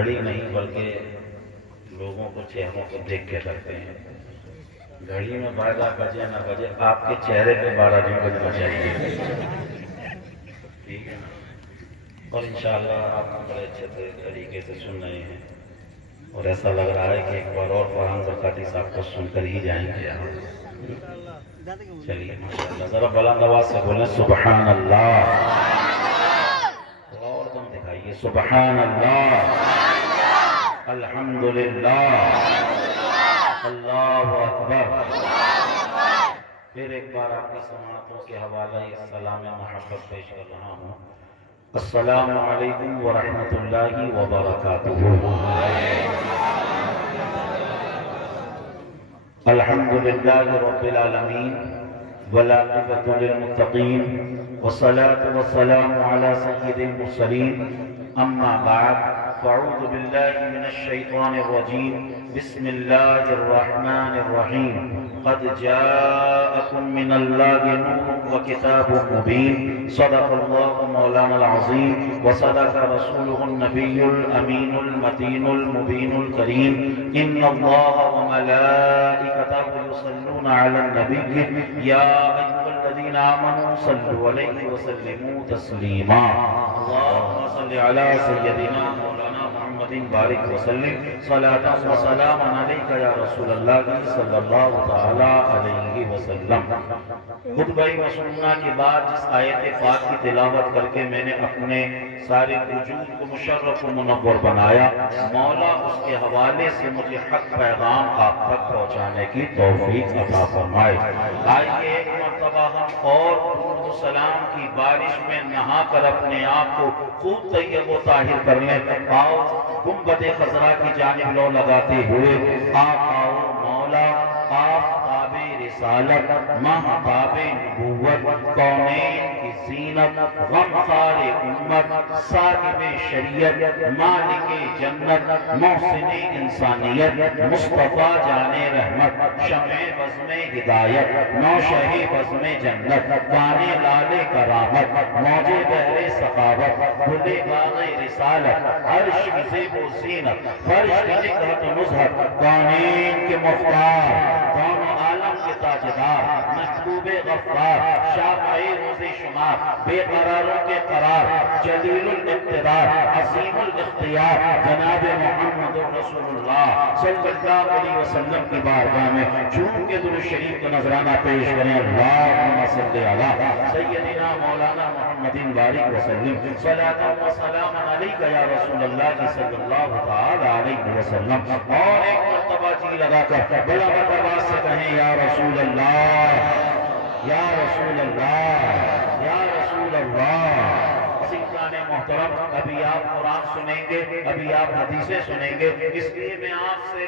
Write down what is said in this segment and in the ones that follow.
گھڑی نہیں بلکہ لوگوں کو چہروں کو دیکھ کے کرتے ہیں. گھڑی میں 12 بجے نہ بجے آپ کے چہرے پہ 12 نہیں بجنا چاہیے. ٹھیک ہے نا؟ اور انشاءاللہ آپ بڑے اچھے طریقے سے سن رہے ہیں اور ایسا لگ رہا ہے کہ ایک بار اور فرحان زکاتی صاحب کو سن کر ہی جائیں گے. چلیے ماشاءاللہ ذرا بلند آواز سے بولیں سبحان اللہ. اور تم دکھائیے سبحان اللہ، الحمدللہ، اللہ اکبر. پھر ایک بار آپ کی سماعتوں کے حوالے سلام محبت پیش کر رہا ہوں. السلام علیکم ورحمۃ اللہ وبرکاتہ. الحمدللہ رب العالمین والعاقبۃ للمتقین والصلاة والسلام علی سید المرسلین. اما بعد فاعوذ باللہ من الشیطان الرجیم. بسم اللہ الرحمن الرحیم. قد جاءکم من اللہ نور وکتاب مبین. صدق اللہ مولانا العظیم وصدق رسولہ النبی الامین المتین المبین الکریم. ان اللہ وملائکتہ یصلون علی النبی یا ایھا الذین آمنوا صلوا علیہ وسلموا تسلیما. اللهم صل علی سیدنا مولانا محمد بارک وسلم صلاۃ و سلام علیک یا رسول اللہ صلی اللہ تعالی علیہ وسلم. خطبہ مسنونہ کے بعد جس آیت پاک کی تلاوت کر کے میں نے اپنے سارے وجود کو مشرف و منور بنایا، مولا اس کے حوالے سے مجھے حق پیغام آپ تک پہنچانے کی توفیق عطا فرمائے. آئیے ایک مرتبہ ہم اور درود و سلام کی بارش میں نہا کر اپنے آپ کو خوب طیب و طاہر کر لیں. آؤ گنبد خضرا کی جانب لو لگاتے ہوئے آپ آؤ مولا آفتاب رسالت مہتاب نبوت کونین کی زینت غمخوار امت صاحب شریعت مالک جنت محسن انسانیت مصطفیٰ جان رحمت شمع بزم ہدایت نوشہ بزم جنت گانے لال کرامت موج بحر سخاوت بھلے باغ رسالت عرش کی زیب و زینت فرش کی نکہت نزہت کونین کے مختار دونوں عالم کے تاجدار محبوب غفار شافع روز شمار بے قراروں کے قرار جلیل الاقتدار عظیم الاختیار جناب محمد رسول اللہ صلی اللہ علیہ وسلم کی بارگاہ میں جھوم کے درود شریف کا نذرانہ پیش کریں. اللہم صلی علی سیدنا مولانا محمد بارک وسلم صلاۃ و سلام علیک یا رسول اللہ صلی اللہ تعالی علیہ وسلم. اور ایک مرتبہ جی لگا کر بلا مرتبہ سے کہیں یا رسول اللہ، یا رسول اللہ، یا رسول اللہ. سیدان محترم ابھی آپ قرآن سنیں گے، ابھی آپ حدیثیں سنیں گے، اس لیے میں آپ سے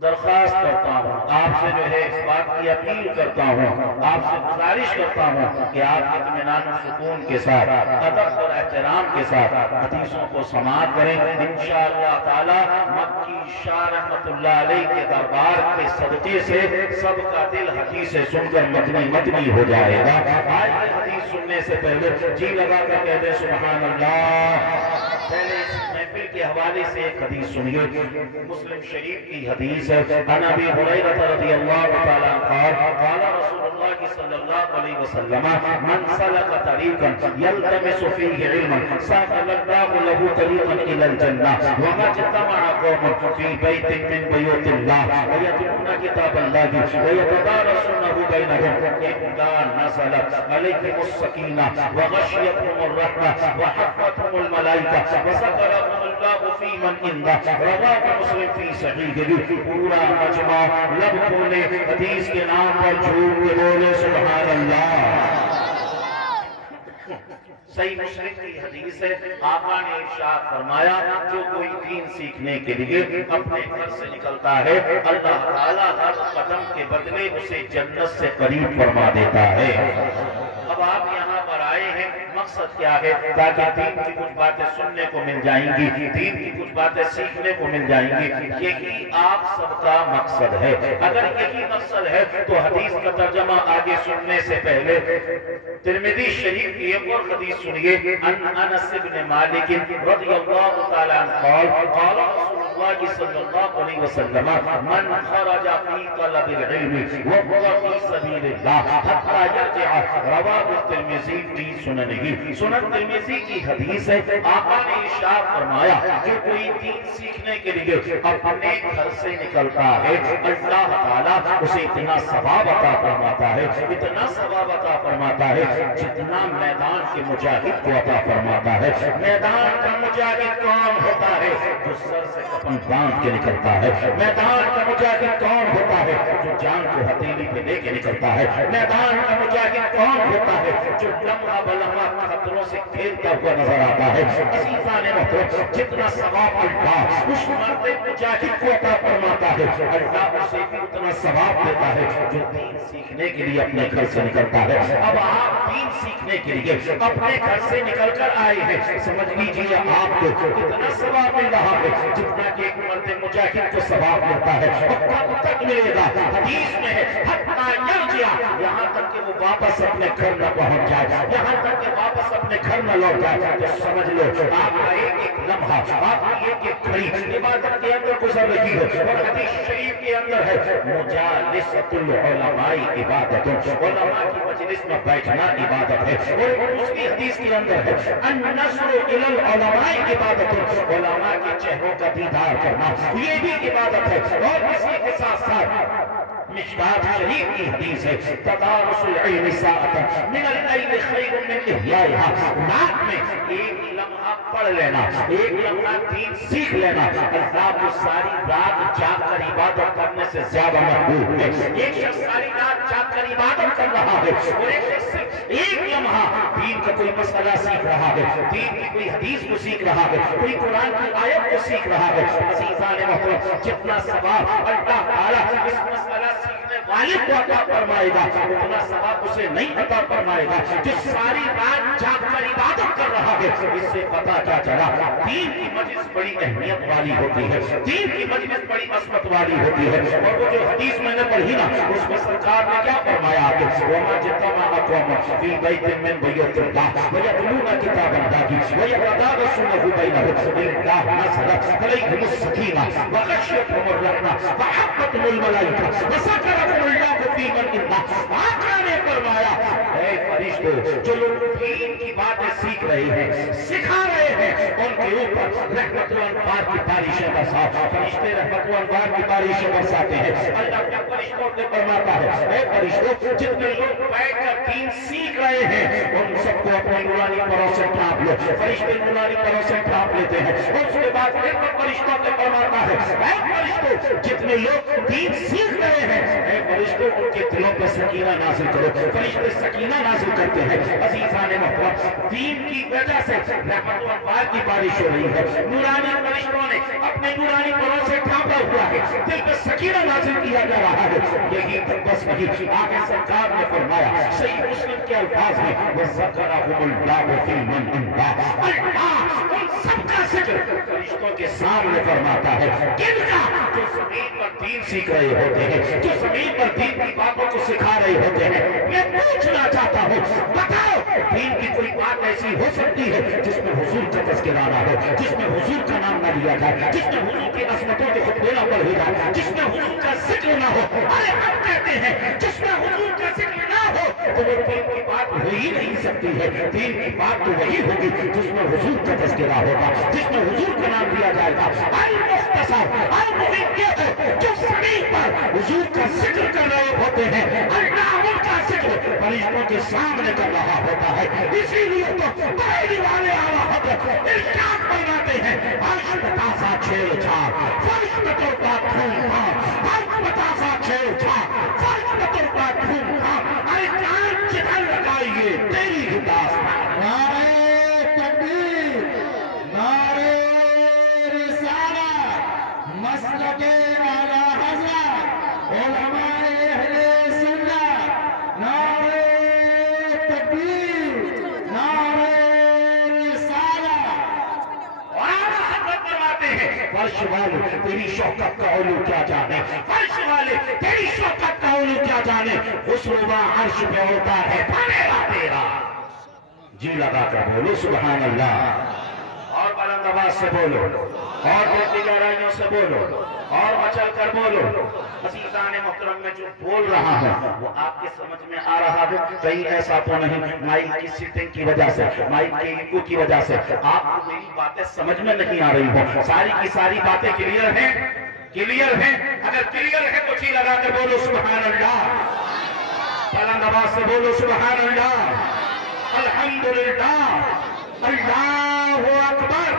درخواست کرتا ہوں، آپ سے جو ہے اس بات کی اپیل کرتا ہوں، آپ سے گزارش کرتا ہوں کہ آپ اطمینان و سکون کے ساتھ ادب اور احترام کے ساتھ حدیثوں کو سماعت کریں. انشاءاللہ تعالی مکی شاہ رحمت اللہ علیہ کے دربار کے صدقے سے سب کا دل حدیث سن کر مدنی ہو جائے گا. آئیے حدیث سننے سے پہلے جی لگا کر کہہ دیں سبحان اللہ. پہلے اس محفل کے حوالے سے ایک حدیث سنیے، مسلم شریف کی حدیث ہے. عن ابی ہریرہ رضی اللہ تعالی عنہ قال رسول اللہ صلی اللہ علیہ وسلم من سلک طریقا یلتمس فیہ علما سہل اللہ له طریقا الی الجنہ وما اجتمع قوم فی بیت من بیوت اللہ ویتلون کتاب اللہ ویتدارسونہ بینہم الا نزلت علیہم السکینہ وغشیتہم الرحمہ وحفتہم الملائکہ وذکرہم اللہ فی من عنده. رواہ مسلم فی صحیح. پورا مجمع لب کھولے حدیث کے نام پر جھوم کے بولے سبحان اللہ. صحیح مسلم کی حدیث ہے. آقا نے ارشاد فرمایا جو کوئی دین سیکھنے کے لیے اپنے گھر سے نکلتا ہے اللہ تعالیٰ ہر قدم کے بدلے اسے جنت سے قریب فرما دیتا ہے. اب آپ یہاں پر آئے ہیں مقصد کیا ہے؟ تاکہ دین کی کچھ باتیں سننے کو مل جائیں گی، دین کی کچھ باتیں سیکھنے کو مل جائیں گی۔ یہی آپ سب کا مقصد ہے۔ اگر یہی مقصد ہے تو حدیث کا ترجمہ آگے سننے سے پہلے ترمذی شریف کی ایک اور حدیث سنیے۔ انس بن مالک رضی اللہ تعالی عنہ قال قال رسول اللہ صلی اللہ علیہ وسلم من خرج فی طلب العلم وهو فی سبیل اللہ حتی یرجع رواه الترمذی فی سننہ۔ سنن ترمذی کی حدیث ہے۔ آقا نے ارشاد فرمایا جو کوئی دین سیکھنے کے لیے اپنے گھر سے نکلتا ہے اللہ تعالیٰ اسے اتنا ثواب عطا فرماتا ہے، اتنا ثواب عطا فرماتا ہے جتنا میدان کے مجاہد کو عطا فرماتا ہے۔ میدان کا مجاہد کون ہوتا ہے؟ جو سر سے کفن باندھ کے نکلتا ہے۔ میدان کا مجاہد کون ہوتا ہے؟ جو جان کو ہتھیلی پہ لے کے نکلتا ہے۔ میدان کا مجاہد کون ہوتا ہے؟ جو لمحہ بلمحہ خطروں سے کھیلتا ہوا نظر آتا ہے۔ عزیزان محترم، جتنا ثواب اللہ اس مرد مجاہد کو عطا فرماتا ہے، اللہ اسے بھی اتنا ثواب دیتا ہے جو دین سیکھنے کے لیے اپنے گھر سے نکلتا ہے۔ اب آپ دین سیکھنے کے لیے اپنے گھر سے نکل کر آئے ہیں، سمجھ لیجیے آپ کو اتنا ثواب مل رہا ہے جتنا کہ ایک مرد مجاہد کو ثواب ملتا ہے۔ اور کب تک ملے گا؟ حدیث میں ہے حتی یرجع، یہاں تک کہ وہ واپس اپنے گھر نہ پہنچ جائے، یہاں تک کہ واپس اپنے گھر نہ لوٹ جائے۔ تو سمجھ لو آپ کا ایک ایک لمحہ، آپ کی ایک ایک گھڑی عبادت کے اندر گزر رہی ہے۔ اور حدیث شریف کے اندر ہے مجالسۃ العلماء عبادت، علماء کی مجلس میں بیٹھنا عبادت ہے۔ اور دوسری حدیث کے اندر ہے النظر الی العلماء عبادت، علماء کے چہروں کا دیدار کرنا یہ بھی عبادت ہے۔ اور اسی کے ساتھ ساتھ مشکات شریف کی حدیث ہے تدارس العلم ساعۃ من اللیل خیر من احیائها، رات میں ایک لمحہ پڑھ لینا، ایک لمحہ دین سیکھ لینا اللہ کو ساری رات جاگ کر عبادت کرنے سے زیادہ محبوب ہے۔ ایک شخص ساری رات جاگ کر عبادت کر رہا ہے اور ایک شخص ایک لمحہ دین کا کوئی مسئلہ سیکھ رہا ہے، دین کی کوئی حدیث کو سیکھ رہا ہے، کوئی قرآن کی آیت کو سیکھ رہا ہے۔ عزیزان محترم، جتنا ثواب اللہ تعالیٰ اس مسئلہ سیکھنے والے کو عطا فرمائے گا اتنا ثواب اسے نہیں عطا فرمائے گا جو ساری رات جاگ کر عبادت کر رہا ہے۔ اس سے پتہ کیا چلا؟ دین کی مجلس بڑی اہمیت والی ہوتی ہے، دین کی مجلس بڑی عظمت والی ہوتی ہے۔ اور وہ جو حدیث میں نے پڑھی نا اس میں سرکار نے کیا فرمایا کہ وما جتما اقوام فی بیت من بیوت اللہ ویتلون کتاب اللہ ویتدارسونہ بینہم الا نزلت علیہم السکینہ وغشیتہم الرحمہ وحفتہم الملائکہ وذکرہم اللہ فی من عنده۔ آقا نے فرمایا اے فرشتوں، جو لوگ دین کی باتیں سیکھ رہے ہیں، سکھا رہے ہیں، ان کے اوپر رحمت و انوار کی بارشیں برساؤ۔ فرشتے رحمت و انوار کی بارشیں برساتے ہیں۔ اللہ کے فرشتوں سے فرماتا ہے اے فرشتوں، جتنے لوگ بیٹھ کر دین سیکھ رہے ہیں ان سب کو اپنے نورانی پروں سے ڈھانپ لو۔ فرشتے نورانی پروں سے ڈھانپ لیتے ہیں۔ اس کے بعد پھر فرشتوں سے فرماتا ہے اے فرشتوں، جتنے لوگ دین سیکھ رہے ہیں اے فرشتوں ان کے دلوں پر سکینہ نازل کرو۔ فرشتے سکینہ نازل کرتے ہیں۔ عزیزان محترم، دین کی وجہ سے رحمت و انوار کی بارش ہو رہی ہے۔ نورانی فرشتوں نے اپنے نورانی پروں سے ڈھانپا ہوا ہے، دل پہ سکینہ نازل کیا جا رہا ہے۔ یہی بس نہیں، آگے سرکار نے فرمایا صحیح مسلم کے الفاظ میں وَذَكَرَهُمُ اللَّهُ فِي مَنْ عِندَهُ، اللہ ان سب کا ذکر فرشتوں کے سامنے فرماتا ہے۔ کن کا؟ جو زمین پر دین سیکھ رہے ہوتے ہیں، جو زمین پر دین کی باتوں کو سکھا رہے ہوتے ہیں۔ میں پوچھنا چاہتا ہوں، بتاؤ دین کی کوئی بات ایسی ہو سکتی ہے جس میں حضور کا تذکرہ نہ ہو، جس میں حضور کا نام نہ لیا جائے، جس میں حضور کی عظمتوں کے خطبے نہ پڑھے جائے، جس میں حضور کا ذکر نہ ہو؟ ارے ہم کہتے ہیں جس میں حضور کا ذکر نہ ہو تو وہ دین کی بات ہو ہی نہیں سکتی ہے۔ دین کی بات تو وہی ہوگی جس میں حضور کا تذکرہ ہوگا، جس میں حضور کا نام لیا جائے گا۔ المختصر المهم یہ ہو جو زمین پر حضور کا ذکر کر رہے ہوتے ہیں، اللہ ان کا ذکر فرشتوں کے سامنے کر رہا ہوتا ہے۔ اسی لیے تو پہلی والے آوا حضرت ارشاد فرماتے ہیں عرش بتاسا چھیڑ چھاڑ، فرش بطور کا دھوم دھام، عرش بتاسا چھیڑ چھاڑ، فرش بطور کا دھوم دھام۔ ارے جان جدھر لگائیے تیری ہی داستان۔ نعرہ تکبیر، نعرہ رسالت، مسلک اعلی حضرت علماء اہل سنت، نعرہ تکبیر، نعرہ فرش والے تیری شوکت کا علو کیا جانے، فرش والے تیری شوکت کا علو کیا جانے، خسروا عرش پہ ہوتا ہے پھیلا تیرا۔ جی لگا کر بولو سبحان اللہ، اور بلند آواز سے بولو، اور بہت گہرائیوں سے بولو، اور مچل کر بولو۔ عزیزان محترم میں جو بول رہا ہوں وہ آپ کے سمجھ میں آ رہا ہے؟ کہیں ایسا تو نہیں مائک کی سیٹنگ کی وجہ سے، مائک کے ایکو کی وجہ سے آپ کو میری باتیں سمجھ میں نہیں آ رہی ہوں؟ ساری کی ساری باتیں کلیئر ہیں؟ کلیئر ہیں؟ اگر کلیئر ہے تو جی لگا کے بولو سبحان اللہ، بلند آواز سے بولو سبحان اللہ، الحمدللہ، اللہ اکبر۔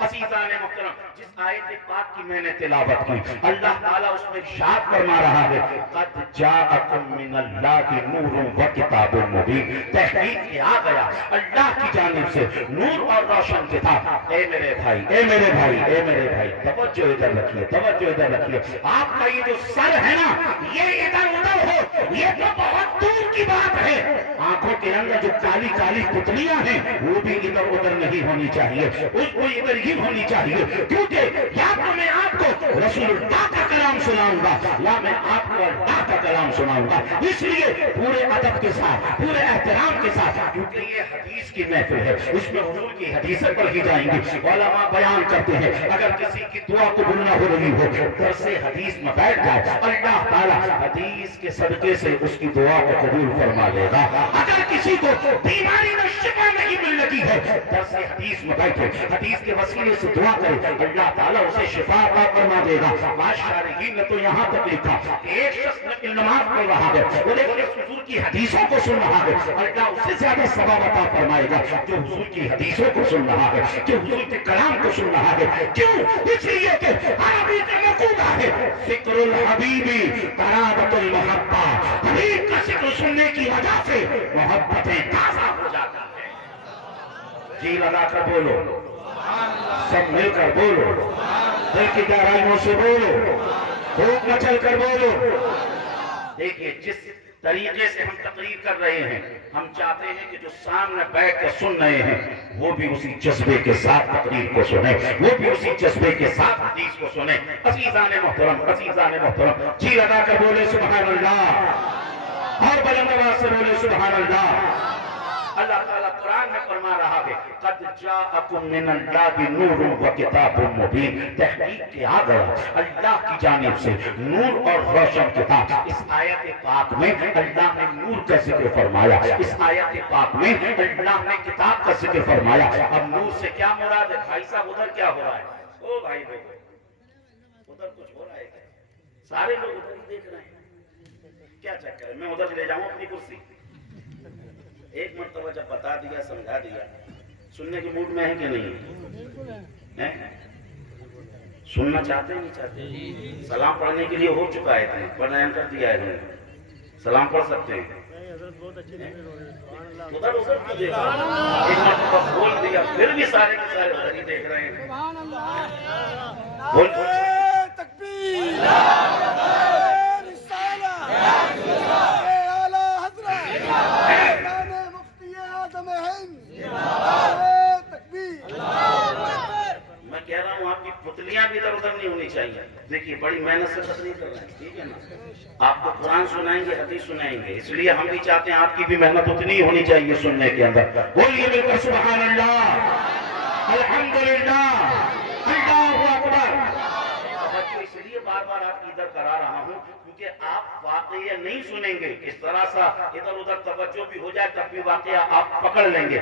عزیزان محترم، جس آیت پاک کی میں نے تلاوت کی، اللہ تعالیٰ اس میں ارشاد فرما رہا ہے قد جاءکم من اللہ نور و کتاب مبین، تحقیق کیا گیا اللہ کی جانب سے نور اور روشن کتاب۔ اے میرے بھائی، اے میرے بھائی، اے میرے بھائی، توجہ ادھر رکھیے، توجہ ادھر رکھیے۔ آپ کا یہ جو سر ہے نا، یہ ادھر ادھر ہو، یہ تو بہت دور کی بات ہے۔ آنکھوں کے اندر جو کالی کالی پتلیاں ہیں وہ بھی ادھر ادھر نہیں ہونی چاہیے، اس کو ادھر ہی ہونی چاہیے، کیونکہ یا تو میں آپ کو رسول اللہ کا کلام سناؤں گا یا میں آپ کو اللہ کا کلام سناؤں گا۔ اس لیے پورے ادب کے ساتھ، پورے احترام کے ساتھ، کیونکہ یہ حدیث کی محفل ہے، اس میں حضور کی حدیثیں پڑھی جائیں گی۔ علماء بیان کرتے ہیں اگر کسی کی دعا قبول نہ ہو رہی ہو درس حدیث میں بیٹھ جائے، اللہ تعالیٰ حدیث کے صدقے سے اس کی دعا کو قبول فرما لے گا۔ اگر کسی کو بیماری میں شفا نہیں مل رہی ہے درس حدیث میں بیٹھے، حدیث کے وسیلے سے دعا کرے، اللہ تعالیٰ اسے شفا عطا فرما دے گا۔ شارحین نے تو یہاں تک لکھا ایک شخص نفل نماز پڑھ رہا ہے اور ایک حضور کی حدیثوں کو سن رہا ہے، اللہ اس سے زیادہ ثواب عطا فرمائے گا جو حضور کی حدیثوں کو سن رہا ہے، جو حضور کے کلام کو سن رہا ہے۔ کیوں؟ اس لیے کہ عربی کا مقولہ ہے ذکر الحبیبی قرابۃ المحبہ، حبیب کا ذکر سننے کی وجہ سے محبتیں تازہ ہو جاتا ہے۔ جی لگا کر بولو، سب مل کر بولو، دل کی گہرائیوں سے بولو، خوب مچل کر بولو۔ دیکھیے جس طریقے سے ہم تقریر کر رہے ہیں، ہم چاہتے ہیں کہ جو سامنے بیٹھ کر سن رہے ہیں وہ بھی اسی جذبے کے ساتھ تقریر کو سنیں، وہ بھی اسی جذبے کے ساتھ حدیث کو سنیں۔ عزیزان محترم، عزیزان محترم، جی لگا کر بولے سبحان اللہ، اور بلند آواز سے بولے سبحان اللہ۔ اللہ تعالیٰ قرآن میں فرما رہا ہے قد جاءکم من اللہ نور و کتاب مبین، تحقیق کیا گیا اللہ کی جانب سے نور اور روشن کتاب۔ اس آیت پاک میں اللہ نے نور کا ذکر فرمایا، اس آیت پاک میں اللہ نے کتاب کا ذکر فرمایا۔ اب نور سے کیا مراد ہے؟ بھائی صاحب ادھر کیا ہو رہا ہے؟ او بھائی لوگ ادھر کچھ ہو رہا ہے کیا؟ سارے لوگ ادھر ہی دیکھ رہے ہیں، کیا چکر ہے؟ میں ادھر لے جاؤں اپنی کرسی؟ ایک مرتبہ جب بتا دیا، سمجھا دیا، سننے کے موڈ میں ہے کہ نہیں ہے؟ سننا چاہتے ہیں نہیں چاہتے؟ سلام پڑھنے کے لیے ہو چکا ہے، بیان کر دیا ہے، سلام پڑھ سکتے ہیں۔ ادھر ادھر کیوں دیکھ رہے ہیں؟ ایک مرتبہ بول دیا پھر بھی سارے کے سارے ادھر ہی دیکھ رہے ہیں۔ بول تکبیر، میں کہہ رہا ہوں آپ کی پتلیاں بھی ادھر ادھر نہیں ہونی چاہیے۔ دیکھیے بڑی محنت سے تقریر کر رہے ہیں، ٹھیک ہے نا؟ آپ کو قرآن سنائیں گے، حدیث سنائیں گے، اس لیے ہم بھی چاہتے ہیں آپ کی بھی محنت اتنی ہونی چاہیے سننے کے اندر۔ بولیے مل کر سبحان اللہ، الحمدللہ، اللہ اکبر۔ اس لیے بار بار آپ کی ادھر کرا رہا ہوں کیونکہ آپ واقعہ نہیں سنیں گے، اس طرح سا ادھر ادھر توجہ بھی ہو جائے تب بھی واقعہ آپ پکڑ لیں گے۔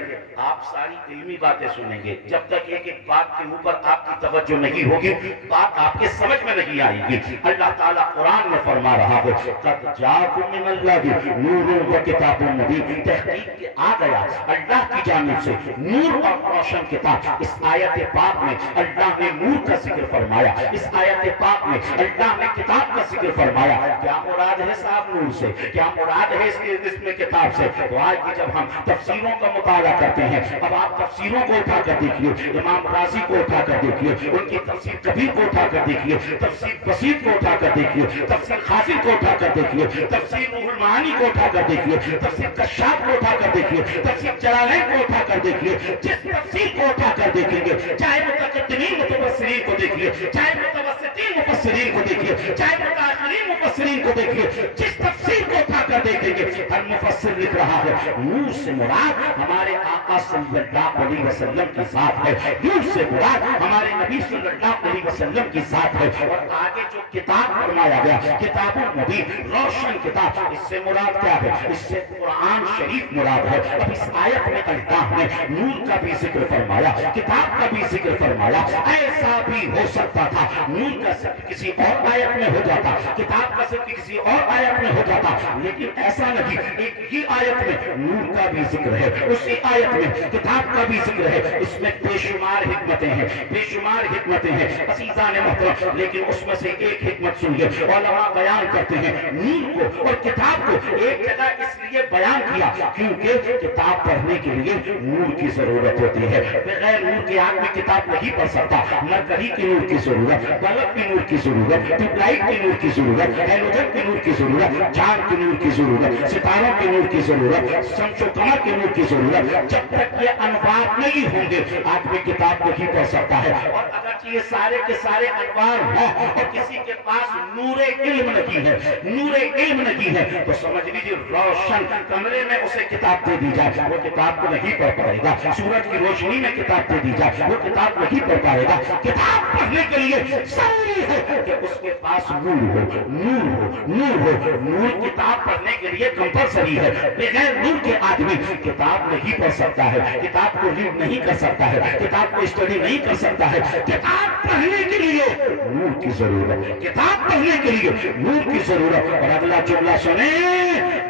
آپ ساری علمی باتیں سنیں گے، جب تک ایک ایک بات کے اوپر آپ کی توجہ نہیں ہوگی بات آپ کے سمجھ میں نہیں آئے گی۔ اللہ تعالیٰ قرآن میں فرما رہا ہے قد جاءکم من اللہ نور و کتاب مبین، تحقیق کے آ گیا اللہ کی جانب سے نور اور روشن کتاب۔ اس آیت پاک میں اللہ نے نور کا ذکر فرمایا، اس آیت پاک میں اللہ نے کتاب کا ذکر فرمایا۔ کیا مراد ہے صاحب نور سے، کیا مراد ہے اس میں کتاب سے؟ تو آج کی جب ہم تفسیروں کا مطالعہ کرتے ہیں، اب آپ تفسیروں کو اٹھا کر دیکھیے، امام رازی کو اٹھا کر دیکھیے، ان کی تفسیر کبیر کو اٹھا کر دیکھیے، تفسیر بسیط کو اٹھا کر دیکھیے، تفسیر خاصر کو اٹھا کر دیکھیے، تفسیر روح المعانی کو اٹھا کر دیکھیے، تفسیر کشاف کو اٹھا کر دیکھیے، تفسیر جلالین کو اٹھا کر دیکھیے، جس تفسیر کو اٹھا کر دیکھیں گے، چاہے متقدمین متبصرین کو دیکھیے، چاہے متوسطین مفسرین کو دیکھیے، چاہے متاخرین مفسرین کو دیکھیے، جس تفسیر کو اٹھا کر دیکھیں گے، ہر مفسر لکھ رہا ہے نور سے مراد ہمارے آقا صلی اللہ علیہ وسلم کی ذات ہے، نور سے مراد ہمارے نبی صلی اللہ علیہ وسلم کی ذات ہے۔ اور آگے جو کتاب فرمایا گیا، کتاب مبین، روشن کتاب، اس سے مراد کیا ہے؟ اس سے قرآن شریف مراد ہے۔ اب اس آیت میں اللہ نے نور کا بھی ذکر فرمایا، کتاب کا بھی ذکر فرمایا۔ ایسا بھی ہو سکتا تھا نور کا ذکر کسی اور آیت میں ہو جاتا، کتاب کا ذکر کسی اور آیت میں ہو جاتا، لیکن ایسا نہیں، ایک ہی آیت میں نور کا بھی ذکر ہے، اسی آیت میں کتاب کا بھی ذکر ہے۔ اس میں بے شمار حکمتیں ہیں، بے شمار حکمتیں ہیں عزیزان محترم، لیکن اس میں سے ایک حکمت سنیے، علماء بیان کرتے ہیں نور کو اور کتاب کو ایک جگہ اس لیے بیان کیا کیونکہ کتاب پڑھنے کے لیے نور کی ضرورت ہوتی ہے، بغیر نور کے آدمی کتاب نہیں پڑھ سکتا۔ مرکری کی نور کی ضرورت، بلب کی نور کی ضرورت، ٹیوب لائٹ کی نور کی ضرورت، ہیلوجن کی نور کی ضرورت، چاند کی نور کی ضرورت، ستاروں کی نور کی ضرورت، شمس و قمر کی نور کی ضرورت۔ جب تک یہ انوار نہیں ہوں گے آدمی کتاب نہیں پڑھ سکتا ہے۔ اور اگر یہ سارے کے سارے انوار ہیں اور کسی کے پاس نور علم نہیں ہے، نور علم نہیں ہے، تو سمجھ لیجیے روشن کمرے میں اسے کتاب دے دی جائے وہ کتاب کو نہیں پڑھ پائے گا، سورج کی روشنی میں کتاب دے دی جائے وہ کتاب نہیں پڑھ پائے گا۔ کتاب پڑھنے کے لیے ضروری ہے کہ اس کے پاس نور ہو، نور ہو، نور ہو۔ نور کتاب پڑھنے کے لیے کمپلسری ہے، بغیر نور کے آدمی کتاب نہیں پڑھ سکتا ہے، کتاب کو ریڈ نہیں کر سکتا ہے، کتاب کو اسٹڈی نہیں کر سکتا ہے۔ کتاب پڑھنے کے لیے نور کی ضرورت، کتاب پڑھنے کے لیے نور کی ضرورت۔ اور اگلا جملہ سنیں،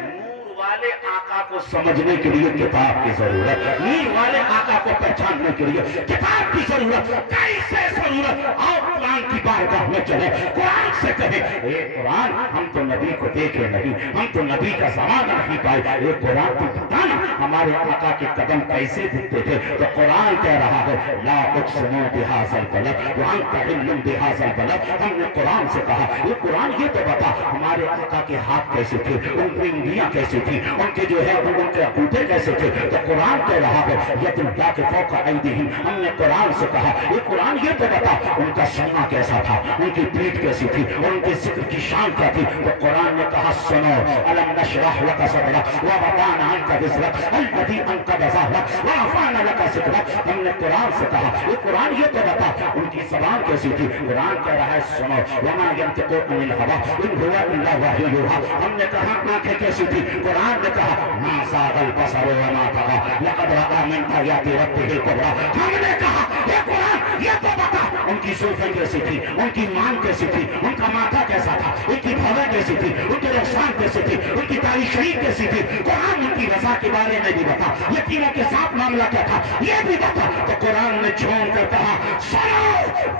والے آقا کو سمجھنے کے لیے کتاب کی ضرورت، نور والے آقا کو پہچاننے کے لیے کتاب کی ضرورت۔ کیسے ضرورت؟ اور قرآن کی بارگاہ میں چلے، قرآن سے کہے اے قرآن ہم تو نبی کو دیکھے نہیں، ہم تو نبی کا زمانہ نہیں پائے، اے قرآن تو بتا نا ہمارے آقا کے قدم کیسے دکھتے تھے۔ تو قرآن کہہ رہا ہے لا اقسم بہذا البلد وانت حل بہذا البلد۔ ہم نے قرآن سے کہا یہ قرآن یہ تو بتا ہمارے آقا کے ہاتھ کیسے تھے، ان کی انگلیاں کیسی تھی، ان کے جو ہے ان کے انگوٹھے کیسے تھے۔ تو قرآن کہہ رہا ہے ید اللہ کے فوق ایدیہم۔ ہم نے قرآن سے کہا یہ قرآن یہ تو بتا ان کا سینہ کیسا تھا، ان کی پیٹھ کیسی تھی، اور ان کے ذکر کی شان کیا تھی۔ تو قرآن نے کہا سنو الم نشرح لک صدرک ووضعنا عنک وزرک الذی انقض ظہرک ورفعنا لک ذکرک۔ ہم نے قرآن سے کہا یہ قرآن یہ تو بتا ان کی زبان کیسی تھی۔ قرآن کہہ رہا ہے سنو وما ینطق عن الہوی ان هو الا وحی یوحی۔ ہم نے کہا آنکھیں کیسی تھی، قرآن نے کہا ما زاغ البصر وما طغى لقد رأى من آیات ربه الکبریٰ۔ ہم نے کہا یہ قرآن یہ تو بتا ان کی زلفیں کیسی تھی، ان کی مانگ کیسی تھی، ان کا ماتھا کیسا تھا، ان کی بھویں کیسی تھی، ان کے رخسار کیسی تھی، ان کی تاریخ شریف کیسی تھی۔ قرآن ان کی رضا کے بارے میں بھی بتا، یتیموں کے ساتھ معاملہ کیا تھا یہ بھی بتا۔ تو قرآن نے جھوم کر کہا سنو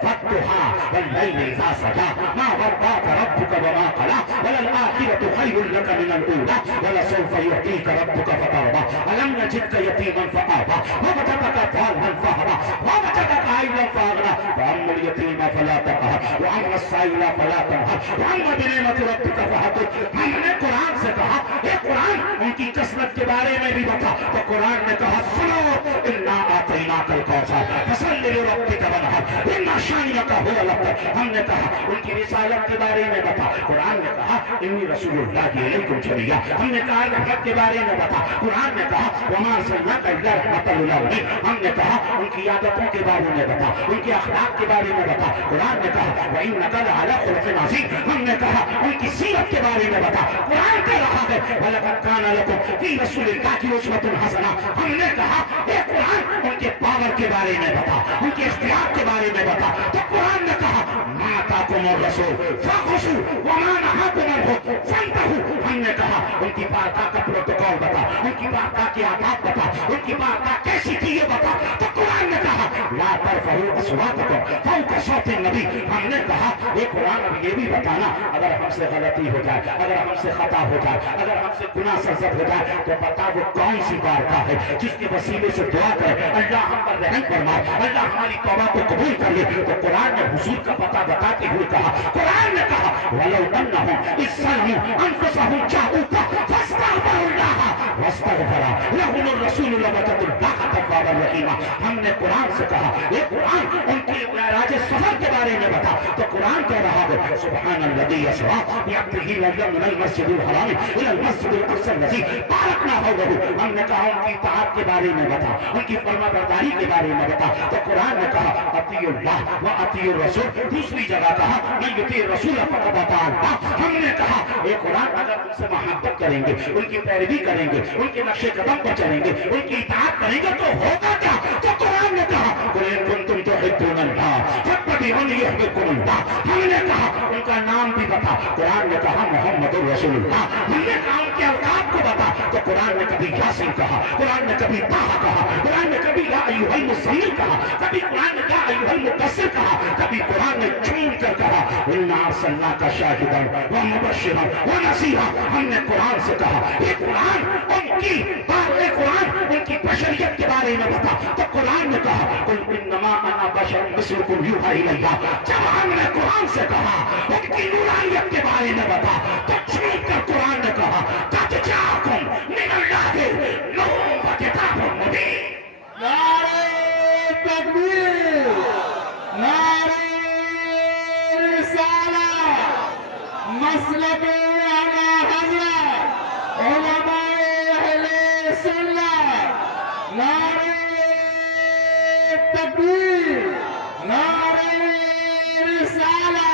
والضحیٰ واللیل اذا سجی ما ودعک ربک وما قلی وللآخرة خیر لک من الأولی ولسوف يعطيك ربك فترضى ألم يجدك يتيما فآوى ووجدك ضالا فهدى ووجدك عائلا فأغنى فأما اليتيم فلا تقهر وأما السائل فلا تنهر وأما بنعمة ربك فحدث۔ ہم نے قرآن سے کہا اے قرآن ان کی کثرت کے بارے میں بھی بتا۔ تو قرآن نے کہا سنو انا آتیناک الکوثر فصل لربک وانحر ان شانئک هو الابتر۔ ہم نے کہا ان کی رسالت کے بارے میں بتا۔ قرآن نے کہا انی رسول اللہ الیکم جمیعا۔ ہم نے کہا رحمت کے بارے میں بتا۔ قرآن نے کہا وما ارسلناک الا رحمۃ للعالمین۔ ہم نے کہا ان کی عادتوں کے بارے میں بتا، ان کے اخلاق کے بارے میں بتا۔ قرآن نے کہا وانک لعلی خلق عظیم۔ ہم نے کہا ان کی سیرت کے بارے میں بتا۔ قرآن کہہ رہا ہے وَلَقَدْ كَانَ لَكُمْ فِي رَسُولِ اللَّهِ أُسْوَةٌ حَسَنَةٌ۔ ہم نے کہا اے قرآن ان کے پاور کے بارے میں بتا، ان کے اختیار کے بارے میں بتا۔ تو قرآن نے کہا مَا آتَاكُمُ الرَّسُولُ فَخُذُوهُ وَمَا نَهَاكُمْ عَنْهُ فَانْتَهُوا۔ ہم نے کہا ان کی بارگاہ کا پروٹوکول بتا، ان کی بارگاہ کی آداب بتا، ان کی بارگاہ کیسی تھی یہ بتا۔ تو قرآن نے نے کہا لا ترفعوا اصواتکم فوق صوت النبی. ہم نے کہا یہ قرآن اب یہ بھی بتانا اگر ہم سے غلطی ہو جائے, اگر ہم سے خطا ہو جائے, اگر ہم سے گناہ سرزد ہو جائے تو بتا وہ کون سی بارگاہ ہے جس کے وسیلے سے دعا کرے اللہ ہم پر رحم فرمائے, اللہ ہماری توبہ کو قبول کر لے. تو قرآن نے حضور کا پتہ بتاتے ہوئے کہا, قرآن نے کہا وَلَوْ أَنَّهُمْ إِذْ ظَلَمُوا أَنفُسَهُمْ جَاءُوكَ فَاسْتَغْفَرُوا اللَّهَ وَاسْتَغْفَرَ لَهُمُ الرَّسُولُ لَوَجَدُوا اللَّهَ تَوَّابًا رَحِيمًا. ہم نے قرآن سے کہا یہ قرآن ان کی معراج سفر کے بارے میں بتا. تو قرآن کہہ رہا ہے سبحان الذی اسریٰ بعبدہ لیلا من المسجد الحرام الی المسجد الاقصی الذی بارکنا حولہ. ہم نے کہا ان کی اطاعت کے بارے میں بتا, ان کی فرما برداری کے بارے میں بتا. تو قرآن نے کہا اطیعوا اللہ و اطیعوا الرسول. دوسری جگہ کہا من یطیع الرسول فقد اطاع اللہ. ہم نے کہا یہ قرآن اگر ان سے محبت کریں گے, ان کی پیروی کریں گے, ان کے نقش قدم پر چلیں گے, ان کی اطاعت کریں گے تو ہوگا کیا؟ تو قرآن نے کہا قل ان کنتم تحبون اللہ فاتبعونی یحببکم اللہ. ہم نے کہا ان کا نام بھی بتا. قرآن نے کہا محمد رسول اللہ. ہم نے کہا ان کے اوقات کو بتا. تو قرآن نے کبھی یاسین کہا, قرآن نے کبھی طٰہٰ کہا, قرآن نے کبھی یا ایھا المزمل کہا, کبھی قرآن نے یا ایھا المدثر کہا, کبھی قرآن نے چون کر کہا انا ارسلناک شاہدا ومبشرا ونذیرا. ہم نے قرآن سے کہا یہ قرآن ان کی بشریت کے بارے میں بتا. تو قرآن نے کہا قل انما انا بشر مثلکم یوحی الی. جب ہم نے قرآن سے کہا ان کی نورانیت کے بارے میں بتا تو چھوٹ کر قرآن نے کہا قد جاءکم من اللہ نور و کتاب مبین. نعرہ تکبیر, نعرہ رسالت, مسلک اعلی حضرت علماء اہل سنت. نعرہ تکبیر, نعرہ رسالت.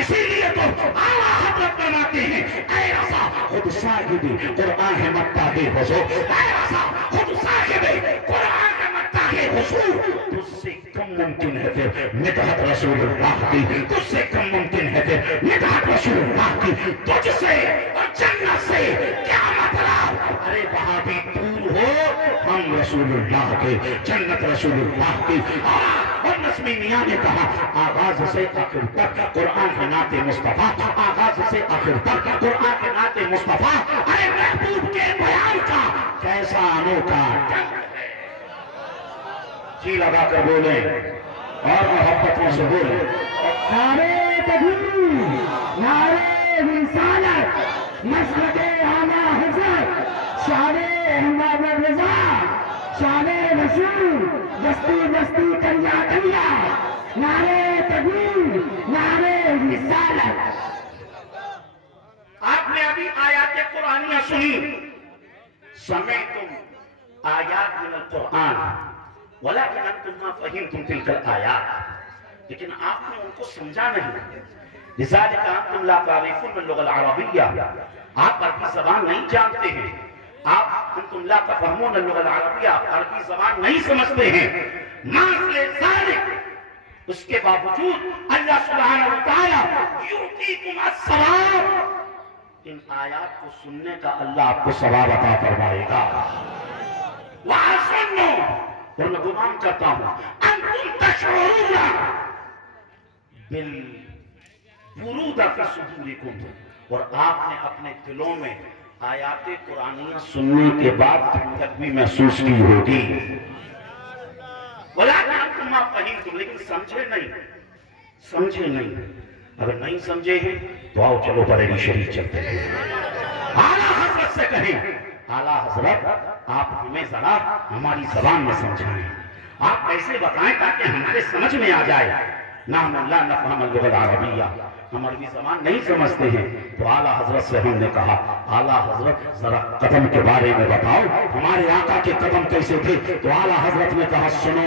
اسی لیے تو اعلیٰ حضرت فرماتے ہیں اے رضا خود صاحب قرآن ہے متاح حضور. اے رضا خود صاحب قرآن ہے متاح حضور. تجھ سے کم ممکن ہے پھر مدحت رسول اللہ کی, تجھ سے کم ممکن ہے پھر مدحت رسول اللہ کی. تجھ سے اور جنت سے کیا مطلب؟ ارے وہاں بھی دور ہو, ہم رسول اللہ کے, جنت رسول اللہ کی. اور نسمی میاں نے کہا آغاز سے آخر تک قرآن کے نعت مصطفیٰ, آغاز سے آخر تک قرآن کے نعت مصطفیٰ. اے محبوب کے بیان کا کیسا انوکھا ڈھنگ ہے. جی لگا کر بولیں اور محبتوں سے بولیں. نعرہ تکبیر, نعرہ رسالت, مسلک اعلی حضرت شان احمد رضا, شان رسول, بستی بستی کریا کریا. نعرہ تکبیر, نعرہ رسالت. آپ نے ابھی آیات قرآنیہ سنی. سمعتم آیات من القرآن ولكن انتم ما فهمتم تلك الآیات. لیکن آپ نے ان کو سمجھا نہیں. لذلك انتم لا تعرفون اللغة العربية. آپ عربی زبان نہیں جانتے ہیں. آپ انتم لا تفهمون اللغة العربية. آپ عربی زبان نہیں سمجھتے ہیں. مثل ذلك اس کے باوجود اللہ سبحانہ وتعالی یعطیکم الثواب. ان آیات کو سننے کا اللہ آپ کو ثواب عطا فرمائے گا. وَأَظُنُّ اور میں گمان کرتا ہوں انتم تشعرون بالورود فی صدورکم. اور آپ نے اپنے دلوں میں آیات قرآنیہ سننے کے بعد تک بھی محسوس کی ہوگی. وَلَكِنْ أَنْتُمْ مَا فَهِمْتُمْ. لیکن سمجھے نہیں. اگر نہیں سمجھے ہیں تو آؤ چلو بریلی شریف چلتے ہیں. اعلیٰ حضرت سے کہیں اعلیٰ حضرت آپ ہمیں ذرا ہماری زبان میں سمجھائیں. آپ ایسے بتائیں تاکہ ہمارے سمجھ میں آ جائے. نحن لا نفهم اللغة العربية. ہم عربی زبان نہیں سمجھتے ہیں. تو اعلیٰ حضرت سے ہم نے کہا اعلیٰ حضرت ذرا قدم کے بارے میں بتاؤ, ہمارے آقا کے قدم کیسے تھے؟ تو اعلیٰ حضرت نے کہا سنو,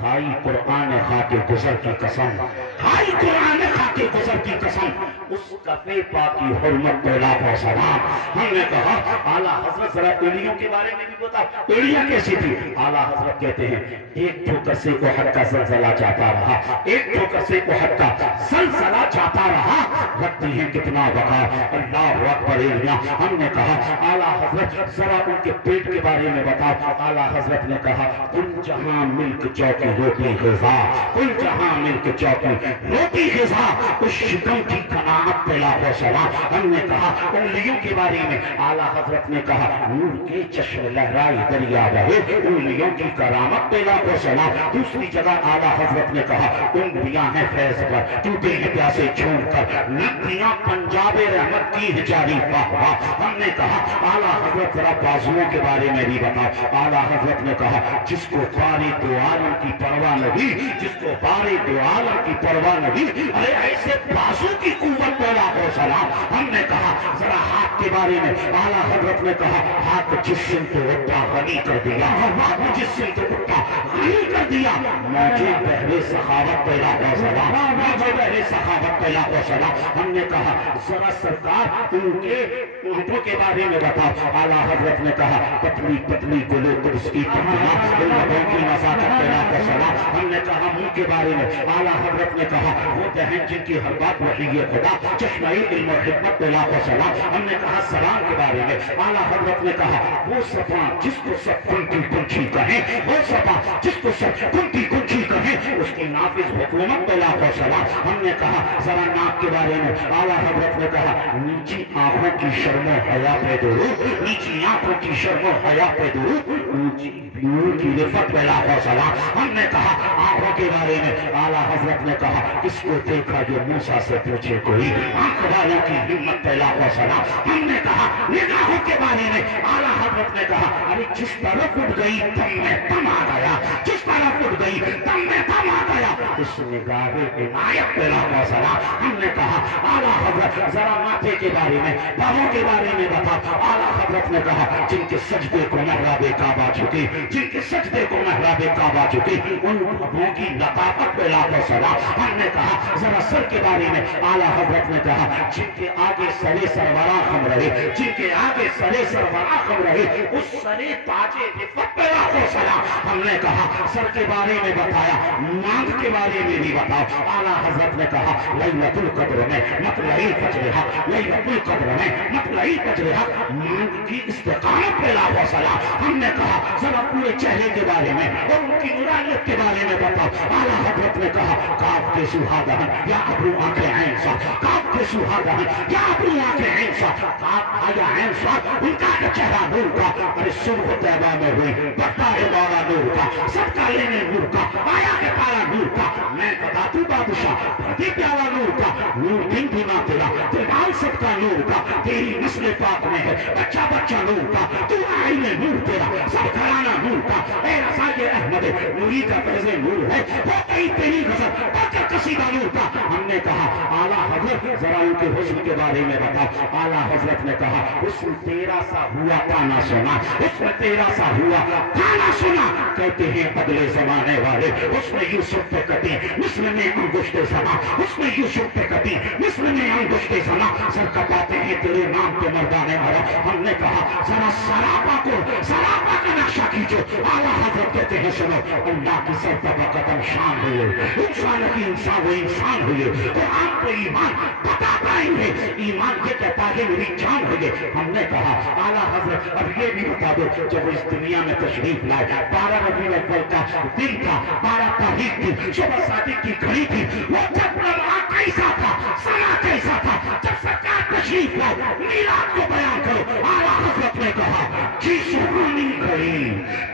کھائی قرآن خاک گزر کی قسم, کھائی قرآن خاک گزر کی قسم. اس کفے پاک کی حرمت پہ لاکھوں سلام۔ ہم نے کہا اعلیٰ حضرت ذرا ایڑیوں کے بارے میں بھی بتاؤ، ایڑیاں کیسی تھی؟ اعلیٰ حضرت کہتے ہیں ایک ٹھوکر سے احد کا زلزلہ جاتا رہا، ایک ٹھوکر سے احد کا زلزلہ جاتا رہا، رکھتی ہیں کتنا وقار، اللہ اکبر ایڑیاں۔ ہم نے کہا اعلیٰ حضرت ذرا ان کے پیٹ کے بارے میں بتاؤ۔ اعلیٰ حضرت نے کہا کل جہاں ملک چوکی روٹی غذا، کل جہاں ملک چوکی روٹی غذا، اس شکم کی قناعت پہ لاکھوں سلام۔ ہم نے کہا انگلیوں کے بارے میں اعلیٰ حضرت نے کہا نور کے چشم لہرائی دریا بہے، انگلیوں کی کرامت پہ لاکھوں سلام۔ دوسری جگہ اعلیٰ حضرت نے کہا انگلیاں ہیں فیض پر، ٹوٹے ہیں پیاسے چھوڑ کر، نکلیاں پنجاب رحمت کی ہجاری واہ واہ۔ ہم نے کہا اعلیٰ حضرت ذرا بازوؤں کے بارے میں بھی بتاؤ۔ اعلیٰ حضرت نے کہا جس کو بارے دو عالم کی پرواہ نہیں، جس کو بارے دو عالم کی پرواہ نہیں، ارے ایسے بازو کی قوت پہ لاکھوں سلام۔ ہم نے کہا ذرا ہاتھ کے بارے میں اعلیٰ حضرت نے کہا ہاتھ جس سمت اٹھا غنی کر دیا، ہاتھ جس سمت اٹھا غنی کر دیا، موجے بحر سخاوت پہ لاکھوں سلام، موجے بحر سخاوت پہ لاکھوں سلام۔ ہم نے کہا ذرا سرکار ان کے ہونٹوں کے بارے میں بتاؤ۔ اعلیٰ حضرت نے کہا پتلی پتلی گلو قدس کی پتلیاں، ان لبوں کی نزاکت پہ لاکھوں سلام۔ ہم نے کہا منہ کے بارے میں اعلیٰ حضرت نے کہا وہ دہن جن کی ہر بات وحی خدا، چشمہ علم و حکمت پہ لاکھوں سلام۔ ہم نے کہا سلام کے بارے میں اعلیٰ حضرت نے کہا وہ صفا جس کو سب کنٹی کنچی کہیں، وہ صفا جس کو سب کنٹی کنچی کہیں، اس کی نافذ حکومت پہ لاکھوں سلام۔ ہم نے کہا ذرا ناک کے بارے میں اعلیٰ حضرت نے کہا نیچی آنکھوں کی شرم و حیا پہ درود، نیچی آنکھوں کی شرم و حیا پہ درود، اونچی بیوں کی رفت پہ لاکھوں سلام۔ ہم نے کہا آنکھوں کے بارے میں اعلیٰ حضرت نے کہا اس کو دیکھا جو موسیٰ سے پوچھے کوئی، آنکھ والوں کی ہمت پہ لاکھوں سلام۔ ہم نے کہا نگاہوں کے بارے میں اعلیٰ حضرت نے کہا ارے جس طرف اٹھ گئی تم میں تم آ گیا، جس طرف اٹھ گئی تم میں تم آ گیا، اس نگاہ عنایت پہ لاکھوں سلام۔ ہم نے کہا اعلیٰ حضرت ذرا ماتھے کے بارے میں پاؤں کے بارے میں بتا۔ اعلیٰ حضرت نے کہا جن کے سجدے کو محراب کعبہ جھکی، جن کے سجدے کو محراب کعبہ جھکی، ان پاؤں کی لطافت پہ لاکھوں سلام۔ ہم نے کہا ذرا سر کے بارے میں اعلیٰ حضرت نے کہا جن کے آگے سرے سربراہ خم رہے، جن کے آگے سرے سربراہ خم رہے، اس سرے تاج رفت پہ لاکھوں سلام۔ ہم نے کہا سر کے بارے میں بتایا، مانگ کے بارے میں بھی بتاؤ۔ اعلیٰ حضرت نے کہا لیلۃ القدر میں مطلعی فجر حق، لیلۃ القدر میں مطلعی فجر حق، مانگ کی استقامت پہ لاکھوں سلام۔ ہم نے کہا ذرا پورے چہرے کے بارے میں اور ان کی نورانیت کے بارے میں بتاؤ۔ اعلیٰ حضرت نے کہا کاف کے سہاگا یا ابرو آنکھیں عین سا، کاف کے سہاگا یا ابرو آنکھیں عین سا، کاف آیا عین سا، ان کا چہرہ نور کا، ارے صبح طیبہ میں ہوئی بڑھتا ہے دورہ نور کا، سب کا لینے نور کا، آیا ہے پارا نور کا، میں بتا تو بادشاہ بڑھتی پیارا نور کا، نور دن دنا تیرا دلال سب کا نور کا، تیری نسل پاک میں ہے بچہ بچہ نور کا، تو آئی میں نور تیرا سب گھرانہ نور کا، اے رسائے احمد نوری کا فیض نور ہے، ہو گئی تیری غزل بکر قصیدہ نور کا۔ ہم نے کہا اعلیٰ حضرت ذرا ان کے حسن کے بارے میں بتاؤ۔ اعلیٰ حضرت نے کہا حسن تیرا سا ہوا تانا سنا، حسن تیرا سا ہوا تانا سنا، کہتے ہیں اگلے زمانے والے حسن یوسف پہ کٹی مثل میں انگشت زما، حسن یوسف پہ کٹی مثل میں انگشت زما، سر کٹاتے ہیں تیرے نام کے مردان عرب۔ ہم نے کہا ذرا سراپا کو سراپا کا نقشہ کھینچو۔ اعلیٰ حضرت کہتے ہیں سنو اللہ کی سرتبہ قدم شان ہوئے، انسان کی انسان وہ انسان ہوئے، قرآن کو ایمان بتا پائیں گے، ایمان یہ کہتا ہے میری جان ہوئے۔ ہم نے کہا اعلیٰ حضرت اب یہ بھی بتا دو جب وہ اس دنیا میں تشریف لائے 12 ربیع الاول کا دن تھا، 12 تاریخ تھی، صبح صادق کی گھڑی تھی، وہ جب لمحہ کیسا تھا، سما کیسا تھا جب سرکار تشریف لائے، میلاد کو بیان کرو۔ اعلیٰ حضرت نے کہا جی سہانی گھڑی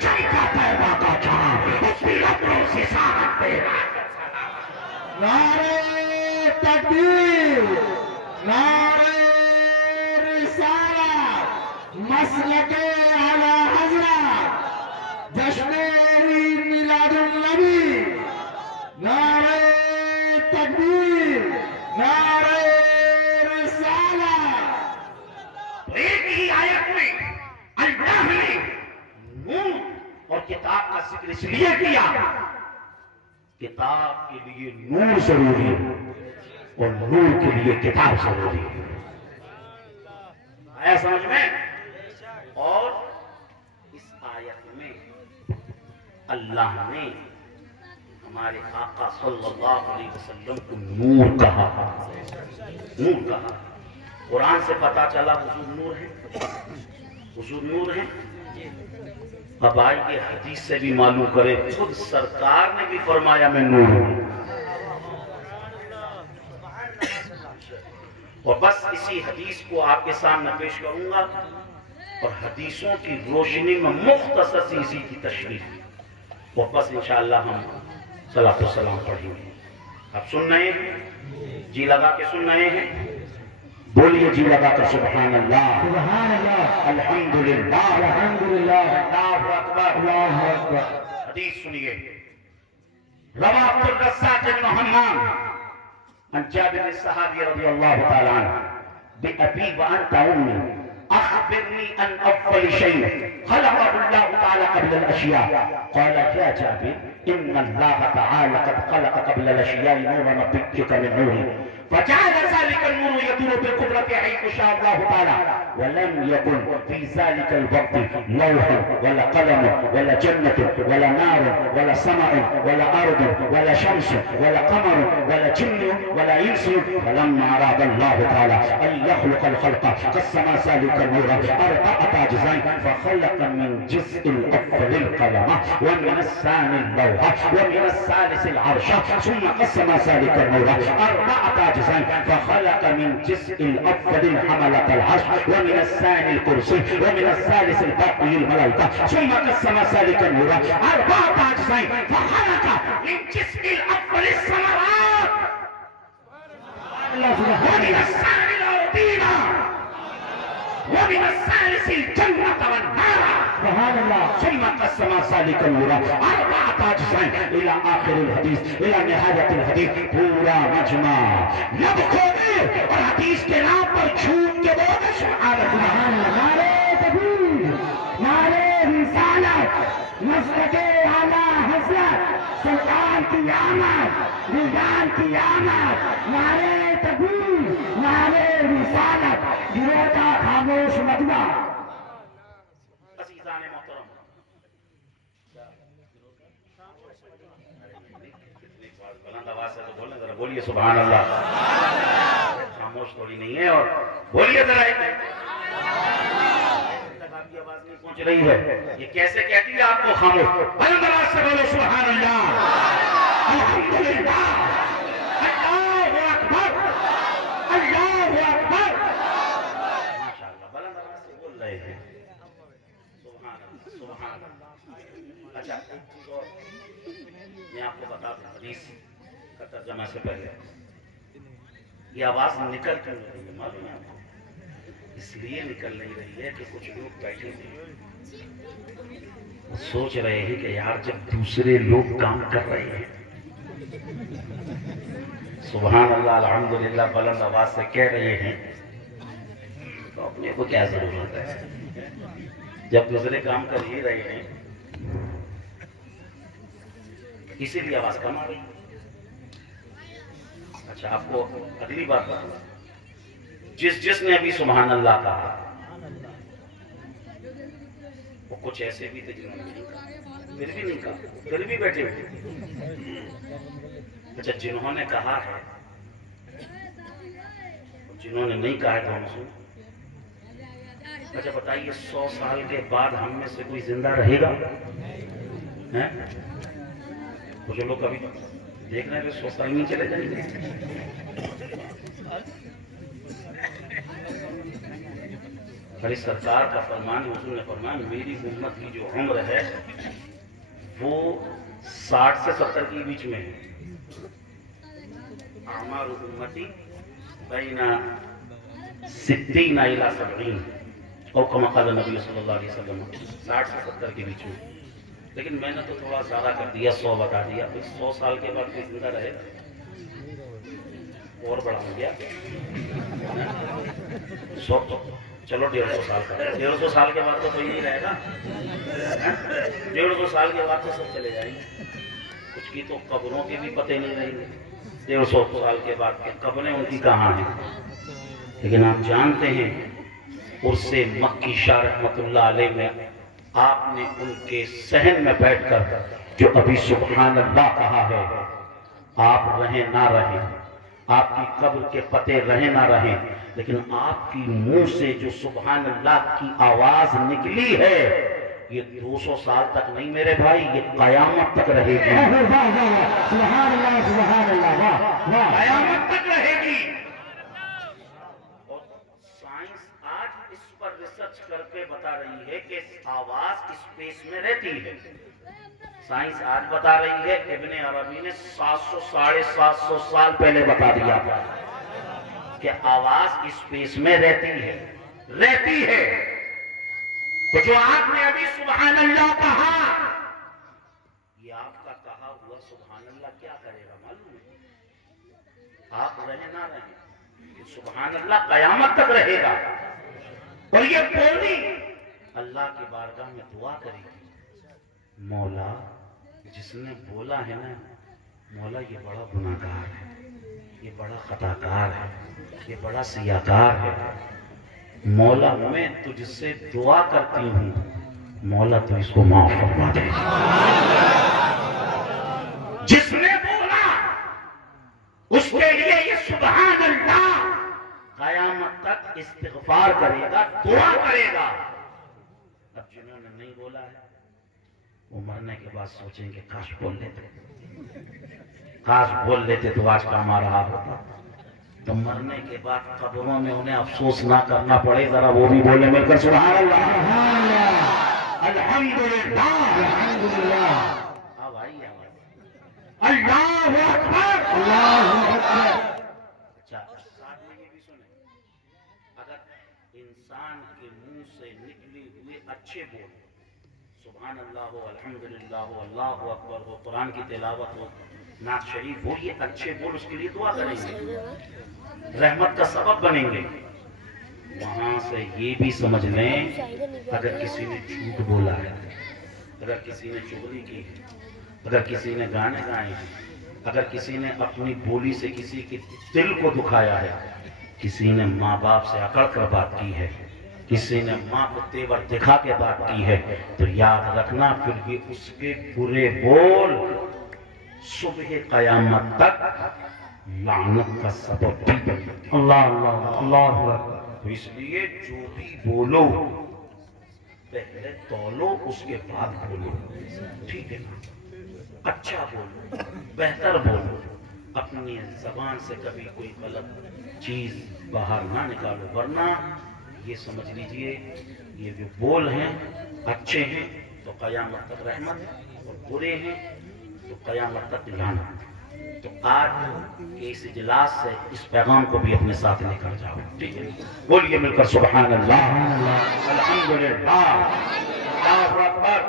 چمکا پیدا کا چاند، اس کی لبوں سے سارا تیرا۔ نعرہ تکبیر، نعرہ رسالت، مسلک اعلیٰ حضرت، جشن عید میلاد النبی، نعرہ تکبیر، نعرہ رسالت۔ ایک ہی آیت میں اللہ نے نور اور کتاب کا ذکر اس لیے کیا، کتاب کے لیے نور ضروری ہے، اور نور کے لیے کتاب ضروری ہے. آیا سمجھ میں؟ اور اس آیت میں اللہ نے ہمارے آقا صلی اللہ علیہ وسلم کو نور کہا. نور کہا. قرآن سے پتا چلا حضور نور ہے. حضور نور ہے. اب آئیے حدیث سے بھی معلوم کرے. خود سرکار نے بھی فرمایا میں نور ہوں. اور بس اسی حدیث کو آپ کے سامنے پیش کروں گا اور حدیثوں کی روشنی میں مختصر سی اسی کی تشریح اور بس انشاءاللہ ہم صلاۃ والسلام پڑھیں گے. آپ سن رہے ہیں؟ جی لگا کے سن رہے ہیں؟ بولیے جی لگا کر سبحان اللہ، سبحان اللہ، الحمدللہ، الحمدللہ، اللہ اکبر، اللہ اکبر. حدیث سنیے. روى عبد الرزاق بن حمام عن جابر الصحابي رضي الله تعالى عنه بأبي وأنت أمي أخبرني عن أول شيء خلقه الله تعالى قبل الأشياء. قال يا جابر إن الله تعالى قد خلق قبل الأشياء نورا نبيك من نوره فجعل ذلك النور يدور بالقدرة حيث شاء الله تعالى ولم يكن في ذلك الوقت لوح ولا قلم ولا جنة ولا نار ولا سماء ولا أرض ولا شمس ولا قمر ولا جن ولا إنس. فلما أراد الله تعالى أن يخلق الخلق قسم ذلك النور أربعة أجزاء فخلق من جزء الأول القلم ومن الثاني اللوح ومن الثالث العرش ثم قسم ذلك النور أربعة أجزاء فخلق من جزء الأول حملة العرش ومن الثاني الكرسي ومن الثالث الباقي الملائكة ثم قسم ذلك النور أربعة أجزاء فخلق من جزء الأول السماوات ومن الثاني الأرضين ومن الثالث الجنة والنار سبحان الله. ثم قسم ذلك النور أربعة أجزاء إلى آخر الحديث إلى نهاية الحديث. پورا مجمع لب کھولے اور حدیث کے نام پر جھوٹ کے بولے سبحان اللہ. نعرے تکبیر، نعرے رسالت، مسلک اعلیٰ حضرت سرکار کی آمد، دیدار کی آمد. نعرے تکبیر، نعرے رسالت. گروہ کا خاموش مجمع. عزیزان محترم، بلند آواز سے تو بولیں ذرا، بولیے سبحان اللہ. خاموش تھوڑی نہیں ہے اور بولیے ذرا. آپ کی آواز نہیں پہنچ رہی ہے. یہ کیسے کہتی ہے آپ کو خاموش؟ بلند آواز سے بولو سبحان اللہ، الحمدللہ، اللہ اکبر، اللہ اکبر. ماشاءاللہ بلند آواز سے بول رہے ہیں. سبحان اللہ، سبحان اللہ. اچھا ایک چیز اور میں آپ کو بتا دوں حدیث کا ترجمہ سے پہلے. یہ آواز نکل کر رہی ہے معلوم ہے آپ کو؟ اس لیے نکل نہیں رہی ہے کہ کچھ لوگ بیٹھے تھے وہ سوچ رہے ہیں کہ یار جب دوسرے لوگ کام کر رہے ہیں سبحان اللہ الحمدللہ بلند آواز سے کہہ رہے ہیں تو اپنے کو کیا ضرورت ہے جب دوسرے کام کر ہی رہے ہیں. اسی لیے آواز کم آ رہی. اچھا آپ کو اگلی بات بتاؤں، جس نے ابھی سبحان اللہ کہا وہ کچھ ایسے بھی تھے جنہوں نے نہیں کہا، پھر بھی نہیں کہا، پھر بھی بیٹھے ہوئے. اچھا جنہوں نے کہا ہے، جنہوں نے نہیں کہا ہے تو ہم سن. اچھا بتائیے 100 سال کے بعد ہم میں سے کوئی زندہ رہے گا؟ کچھ لوگ کبھی دیکھ رہے ہیں 100 سال نہیں چلے جائیں گے. ہماری سرکار کا فرمان، حضور نے فرمان میری امت کی جو عمر ہے وہ 60 سے 70 کے بیچ میں ہے. اعمار امتی بین 60 الی 70 اور کما قال نبی صلی اللہ علیہ وسلم 60 سے 70 کے بیچ میں. لیکن میں نے تو تھوڑا زیادہ کر دیا، 100 بتا دیا. 100 سال کے بعد کوئی زندہ رہے اور بڑا ہو گیا 100. چلو 150 سال کا، 150 سال کے بعد تو کوئی نہیں رہے گا. 150 سال کے بعد تو سب چلے جائیں گے. کچھ کی تو قبروں کے بھی پتہ نہیں رہیں گے 150 سال کے بعد کہ قبریں ان کی کہاں ہیں. لیکن آپ جانتے ہیں عرس مکی شاہ رحمت اللہ علیہ میں آپ نے ان کے صحن میں بیٹھ کر جو ابھی سبحان اللہ کہا ہے، آپ رہیں نہ رہیں، آپ کی قبر کے پتے رہیں نہ رہیں، لیکن آپ کی منہ سے جو سبحان اللہ کی آواز نکلی ہے یہ 200 سال تک نہیں میرے بھائی، یہ قیامت تک رہے گی. سبحان اللہ سبحان اللہ، واہ واہ، قیامت تک رہے گی. اور سائنس آج اس پر ریسرچ کر کے بتا رہی ہے کہ آواز اسپیس میں رہتی ہے. سائنس آج بتا رہی ہے، ابن عربی نے 700 750 سال پہلے بتا دیا کہ آواز اسپیس میں رہتی ہے. تو جو آپ نے ابھی سبحان اللہ کہا، یہ آپ کا کہا ہوا سبحان اللہ کیا کرے گا معلوم ہے؟ آپ رہیں نہ رہیں، کہ سبحان اللہ قیامت تک رہے گا. اور یہ بولی اللہ کی بارگاہ میں دعا کرے گی، مولا جس نے بولا ہے نا، مولا یہ بڑا گناہگار ہے، یہ بڑا خطاکار ہے، یہ بڑا سیاکار ہے، مولا میں تجھ سے دعا کرتی ہوں، مولا تو اس کو معاف فرما دے. جس نے بولا اس کے لیے یہ سبحان اللہ قیامت تک استغفار کرے گا، دعا کرے گا. اب جنہوں نے نہیں بولا ہے وہ مرنے کے بعد سوچیں گے کاش بول لیتے تو آج کام آ رہا ہوتا. تو مرنے کے بعد قبروں میں انہیں افسوس نہ کرنا پڑے، ذرا وہ بھی بولے مل کر سبحان اللہ الحمدللہ الحمدللہ. اب آئیے اللہ اکبر اللہ اکبر. اچھا ساتھ میں یہ بھی سنیں، اگر انسان کے منہ سے نکلی ہوئے اچھے بول، سبحان اللہ ہو، الحمدللہ ہو، اللہ اکبر ہو، قرآن کی تلاوت ہو، نعت شریف ہو، یہ اچھے بول اس کے لیے دعا کریں گے، رحمت کا سبب بنیں گے. وہاں سے یہ بھی سمجھ لیں اگر کسی نے جھوٹ بولا ہے، اگر کسی نے چغلی کی ہے، اگر کسی نے گانے گائے ہیں، اگر کسی نے اپنی بولی سے کسی کے دل کو دکھایا ہے، کسی نے ماں باپ سے اکڑ کر بات کی ہے، کسی نے ماں کو تیور دکھا کے بات کی ہے، تو یاد رکھنا پھر بھی اس کے برے بول صبح قیامت تک لعنت کا سبب بھی بن جاتے ہیں. اللہ اللہ اللہ. تو اس لیے جو بھی بولو پہلے تولو اس کے بعد بولو، ٹھیک ہے نا؟ اچھا بولو، بہتر بولو، اپنی زبان سے کبھی کوئی غلط چیز باہر نہ نکالو، ورنہ یہ سمجھ لیجئے یہ جو بول ہیں اچھے ہیں تو قیامت تک رحمت، اور برے ہیں تو قیامت تک لعنت. تو آج کے اس اجلاس سے اس پیغام کو بھی اپنے ساتھ لے کر جاؤ، ٹھیک ہے؟ بولیے مل کر سبحان اللہ الحمدللہ اللہ اکبر.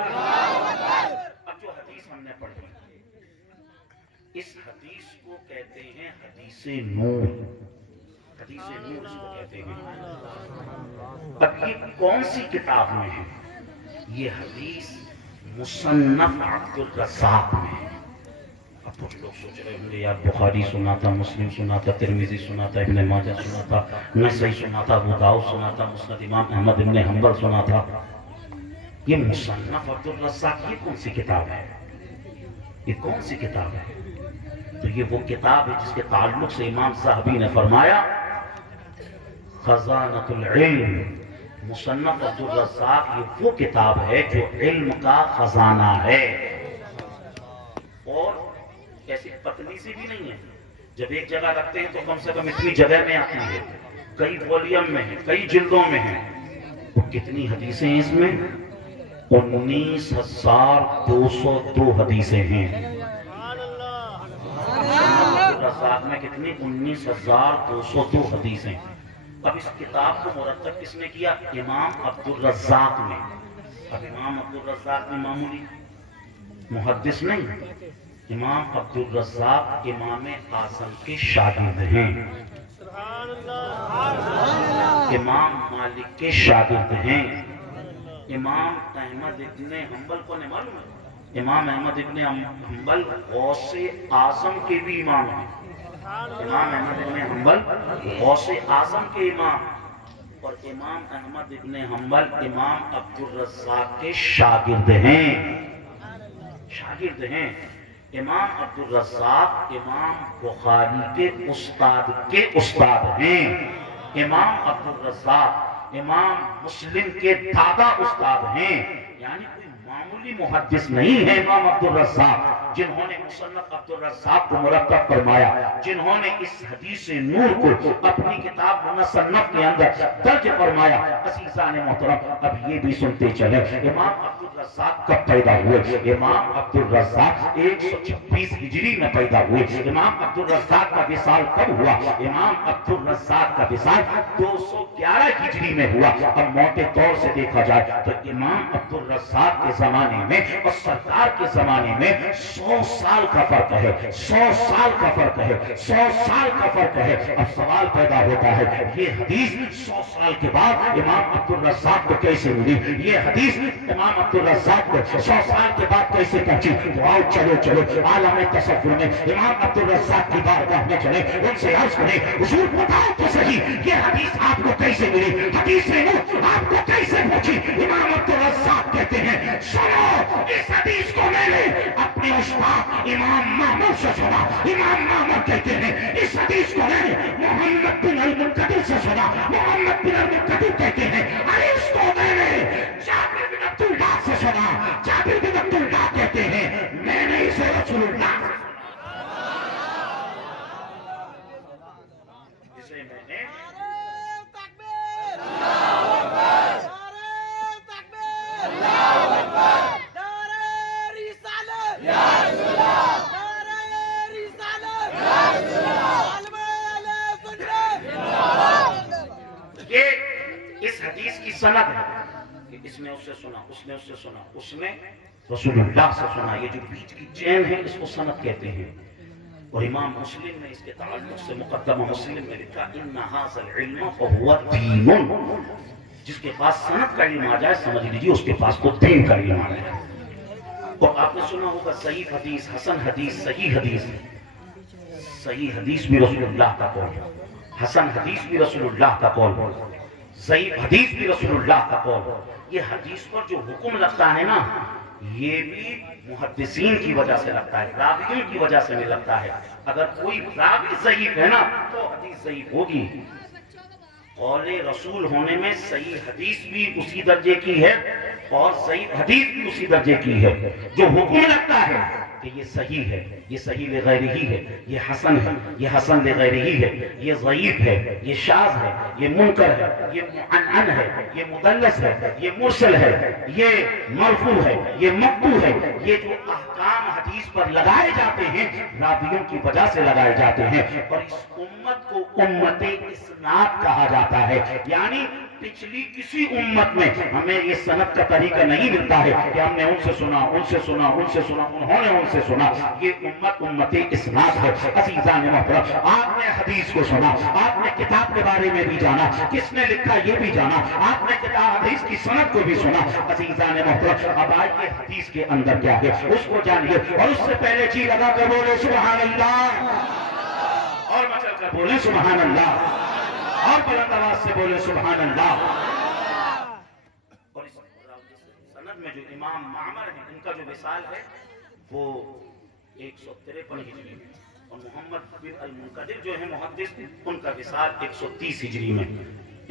اب جو حدیث ہم نے پڑھی، اس حدیث کو کہتے ہیں حدیث نور. حدیث نور اس کو کہتے ہیں. اب یہ کون سی کتاب میں ہے؟ یہ حدیث مصنف عبد الرزاق میں ہے. اب کچھ لوگ سوچ رہے ہوں گے یار بخاری سنا تھا، مسلم سنا تھا، ترمذی سنا تھا، ابن ماجہ سنا تھا، نسائی سنا تھا، ابو داؤد سنا تھا، مسند امام احمد بن حنبل سنا تھا، یہ مصنف عبد الرزاق یہ کون سی کتاب ہے؟ یہ کون سی کتاب ہے؟ تو یہ وہ کتاب ہے جس کے تعلق سے امام صاحبی نے فرمایا خزانۃ العلم. مصنف عبد الرزاق یہ وہ کتاب ہے جو علم کا خزانہ ہے، اور ایسی پتلی سی بھی نہیں ہے. جب ایک جگہ رکھتے ہیں تو کم سے کم اتنی جگہ میں آتی ہے، کئی وولیم میں ہے، کئی جلدوں میں ہے. وہ کتنی حدیثیں ہیں اس میں؟ 19,202 حدیثیں ہیں. رزاق میں کتنی؟ 19,202 حدیثیں. اب اس کتاب کو مرتب کس نے کیا؟ امام عبد الرزاق نے. اب امام عبد الرزاق میں معمولی محدث نہیں، امام عبد الرزاق امام اعظم کے شاگرد ہیں، امام مالک کے شاگرد ہیں. امام احمد ابن حنبل کو نے معلوم ہے امام احمد ابن حنبل غوث اعظم کے بھی امام ہیں. امام احمد ابن حنبل غوث اعظم کے امام، اور امام احمد ابن حنبل امام عبد الرزاق کے شاگرد ہیں. شاگرد ہیں. امام عبد الرزاق امام بخاری کے استاد ہیں. امام عبد الرزاق امام مسلم کے دادا استاد ہیں. یعنی کوئی معمولی محدث نہیں ہے امام عبد الرزاق، جنہوں نے مصنف عبد الرزاق کو مرتب فرمایا، جنہوں نے اس حدیث نور کو اپنی کتاب مصنف کے اندر درج فرمایا. عزیزان محترم، اب یہ بھی سنتے چلے امام عبد الرزاق کب پیدا ہوئے. امام عبد الرزاق 126 ہجری میں پیدا ہوئے. امام عبد الرزاق کا وصال کب ہوا. امام عبد الرزاق کا وصال 211 ہجری میں ہوا. اب موٹے طور سے دیکھا جائے تو امام عبد الرزاق کے زمانے میں اور سرکار کے زمانے میں 100 سال کا فرق ہے. 100 سال کا فرق ہے. 100 سال کا فرق ہے. اب سوال پیدا ہوتا ہے یہ حدیث 100 سال کے بعد امام عبد الرزاق کو کیسے ملی. یہ حدیث امام عبد الرزاق کو 100 سال کے بعد کیسے پہنچی. تو آؤ چلو عالم تصور میں امام عبد الرزاق کی بارگاہ میں چلے، ان سے عرض کریں حضور بتاؤ تو صحیح یہ حدیث آپ کو کیسے ملی. حدیث آپ کو کیسے پہنچی. امام عبد الرزاق کہتے ہیں سنو اس حدیث کو میں نے اپنے استاد امام محمد سے سنا. امام محمد کہتے ہیں اس حدیث کو میں نے محمد بن المنکدر سے سنا. محمد بن المنکدر کہتے ہیں ارے اس کو میں نے جابر بن عبد اللہ سے سنا. جابر بن عبد اللہ کہتے ہیں میں نے اسے رسول اللہ سے سنا. اسے میں نے اس حدیث کی سند ہے کہ اس نے اس سے سنا، اس نے اس سے سنا، اس نے رسول اللہ سے سنا. یہ جو بیچ کی چین ہے اس کو سند کہتے ہیں. اور امام مسلم نے اس کے تعلق سے مقدمہ مسلم میں لکھا ان ھذا العلم فهو دین. جس کے پاس سند کا علم آ جائے سمجھ لیجیے اس کے پاس تو دین کا علم آ جائے. اور آپ نے سنا ہوگا ضعیف حدیث، حسن حدیث، صحیح حدیث. صحیح حدیث بھی رسول اللہ کا قول، حسن حدیث بھی رسول اللہ کا قول، ضعیف حدیث بھی رسول اللہ کا قول. یہ حدیث پر جو حکم لگتا ہے نا یہ بھی محدثین کی وجہ سے لگتا ہے، راویوں کی وجہ سے نہیں لگتا ہے. اگر کوئی راوی ضعیف ہے نا تو حدیث ضعیف ہوگی. قول رسول ہونے میں صحیح حدیث بھی اسی درجے کی ہے اور ضعیف حدیث بھی اسی درجے کی ہے. جو حکم لگتا ہے کہ یہ صحیح ہے، یہ صحیح لغیرہ ہی ہے، یہ حسن ہے، یہ حسن لغیرہ ہی ہے، یہ ضعیف ہے، یہ شاذ ہے، یہ منکر ہے، یہ معنعن ہے، یہ مدلس ہے، یہ مرسل ہے، یہ مرفوع ہے، یہ مقطوع ہے. یہ جو احکام حدیث پر لگائے جاتے ہیں راویوں کی وجہ سے لگائے جاتے ہیں. اور اس امت کو امت اسناد کہا جاتا ہے. یعنی پچھلی کسی امت میں ہمیں یہ سند کا طریقہ نہیں ملتا ہے کہ ہم نے ان سے سنا، ان سے سنا، ان سے سنا، انہوں نے ان سے سنا. یہ امت اسناد ہے. عزیزان محترم، آپ نے حدیث کو سنا، آپ نے کتاب کے بارے میں بھی جانا، کس نے لکھا یہ بھی جانا، آپ نے کتاب حدیث کی سند کو بھی سنا. عزیزان محترم، اب آئیے حدیث کے اندر کیا ہے اس کو جانیے. اور اس سے پہلے جی لگا کر بولے سبحان اللہ، اور مچل کر بولے سبحان اللہ، اور بلند آواز سے بولے سبحان اللہ. اور اس سند میں جو امام معمر ہیں ان کا جو وصال ہے وہ 153 ہجری میں، اور محمد بن المنکدر جو ہے محدث ان کا وصال 130 ہجری میں.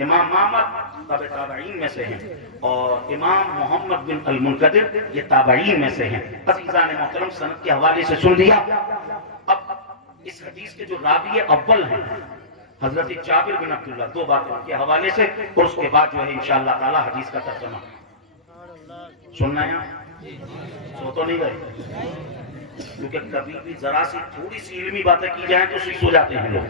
امام معمر تابعین میں سے ہیں اور امام محمد بن المنکدر یہ تابعین میں سے ہیں. عزیزان محترم، سند کے حوالے سے سن لیا. اب اس حدیث کے جو راوی اول ہیں حضرت جابر بن عبداللہ، دو باتوں کے حوالے سے اور اس کے بعد جو ہے انشاءاللہ تعالی حدیث کا ترجمہ سننا ہے. سو تو نہیں گئے؟ کیونکہ کبھی بھی ذرا سی تھوڑی سی علمی باتیں کی جائیں تو سو جاتے ہیں لوگ.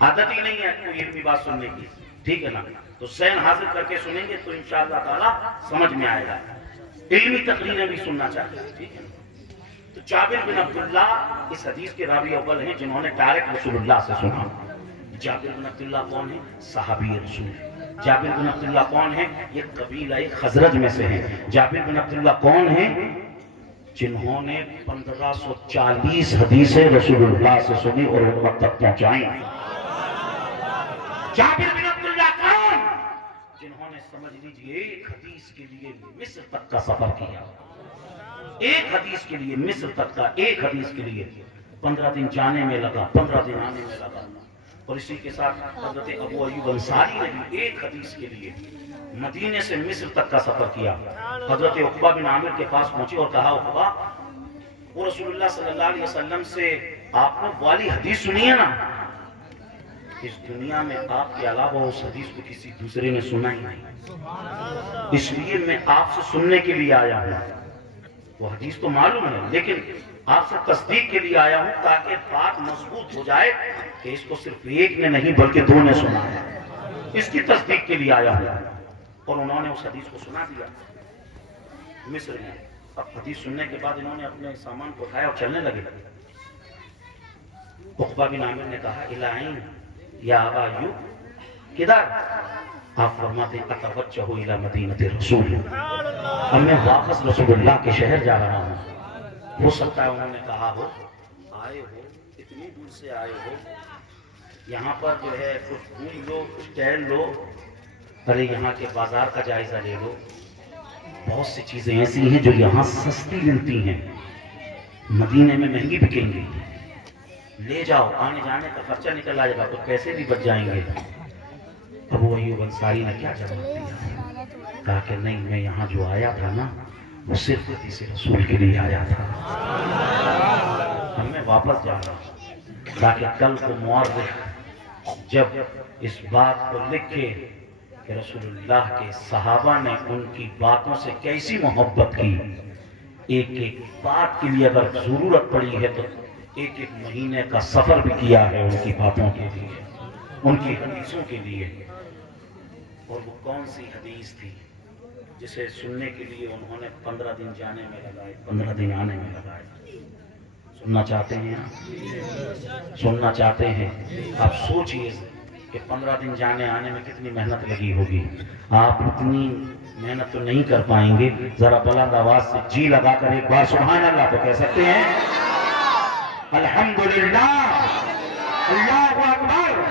عادت ہی نہیں ہے کوئی علمی بات سننے کی، ٹھیک ہے نا؟ تو ذہن حاضر کر کے سنیں گے تو انشاءاللہ تعالی سمجھ میں آئے گا. علمی تقریریں بھی سننا چاہتے ہیں، ٹھیک ہے. تو جابر بن عبداللہ اس حدیث کے راوی اول ہیں جنہوں نے ڈائریکٹ رسول اللہ سے سنا. جابر بن عبداللہ کون ہیں؟ صحابی رسول. جابر بن عبداللہ کون ہیں؟ یہ قبیلہ خزرج میں سے ہیں. جابر بن عبداللہ کون ہیں؟ جنہوں نے 1540 حدیثیں رسول اللہ سے سنی اور امت تک پہنچائیں۔ جابر بن عبداللہ کون؟ جنہوں نے سمجھ لیجئے ایک حدیث کے لیے مصر تک کا سفر کیا، ایک حدیث کے لیے مصر تک کا، ایک حدیث کے لیے 15 دن جانے میں لگا، 15 دن آنے میں لگا۔ اور اسی کے ساتھ حضرت ابو ایوب انصاری نے بھی ایک حدیث کے لیے مدینے سے مصر تک کا سفر کیا۔ حضرت عقبہ بن عامر کے پاس پہنچے اور کہا عقبہ، وہ رسول اللہ صلی اللہ علیہ وسلم سے آپ نے والی حدیث سنی ہے نا، اس دنیا میں آپ کے علاوہ اس حدیث کو کسی دوسرے نے سنا ہی نہیں، اس لیے میں آپ سے سننے کے لیے آیا ہوں۔ وہ حدیث تو معلوم ہے لیکن آپ سے تصدیق کے لیے آیا ہوں تاکہ بات مضبوط ہو جائے کہ اس کو صرف ایک نے نہیں بلکہ دو نے سنا ہے، اس کی تصدیق کے لیے آیا ہوں۔ اور انہوں نے اس حدیث کو سنا دیا مصر میں۔ اب حدیث سننے کے بعد انہوں نے اپنے سامان کو اٹھایا اور چلنے لگے۔ عقبہ بن عامر نے کہا الہین یا ابا ایوب، کدھر؟ آپ فرماتے ہیں اتوجہ الی مدینۃ رسول، اب میں واپس رسول اللہ کے شہر جا رہا ہوں۔ ہو سکتا ہے انہوں نے کہا ہو آئے ہو اتنی دور سے آئے ہو، یہاں پر جو ہے کچھ گھوم لو، کچھ ٹہل لو، ارے یہاں کے بازار کا جائزہ لے لو، بہت سی چیزیں ایسی ہیں جو یہاں سستی ملتی ہیں مدینے میں مہنگی بکیں گی، لے جاؤ، آنے جانے کا خرچہ نکل آئے گا تو پیسے بھی بچ جائیں گے۔ ابو ایوب انصاری نے کیا جواب دیا؟ کہا کہ نہیں، میں یہاں جو آیا تھا نا وہ صرف حدیث رسول کے لیے آیا تھا، اب میں واپس جا رہا ہوں تاکہ کل کو مورخ جب اس بات کو لکھے کہ رسول اللہ کے صحابہ نے ان کی باتوں سے کیسی محبت کی، ایک ایک بات کے لیے اگر ضرورت پڑی ہے تو ایک ایک مہینے کا سفر بھی کیا ہے ان کی باتوں کے لیے، ان کی حدیثوں کے لیے۔ اور وہ کون سی حدیث تھی جسے سننے کے لیے انہوں نے 15 دن جانے میں لگائے، 15 دن آنے میں لگائے؟ سننا چاہتے ہیں آپ؟ سننا چاہتے ہیں؟ آپ سوچئے کہ 15 دن جانے آنے میں کتنی محنت لگی ہوگی۔ آپ اتنی محنت تو نہیں کر پائیں گے، ذرا بلند آواز سے جی لگا کر ایک بار سبحان اللہ تو کہہ سکتے ہیں؟ الحمدللہ، اللہ اکبر۔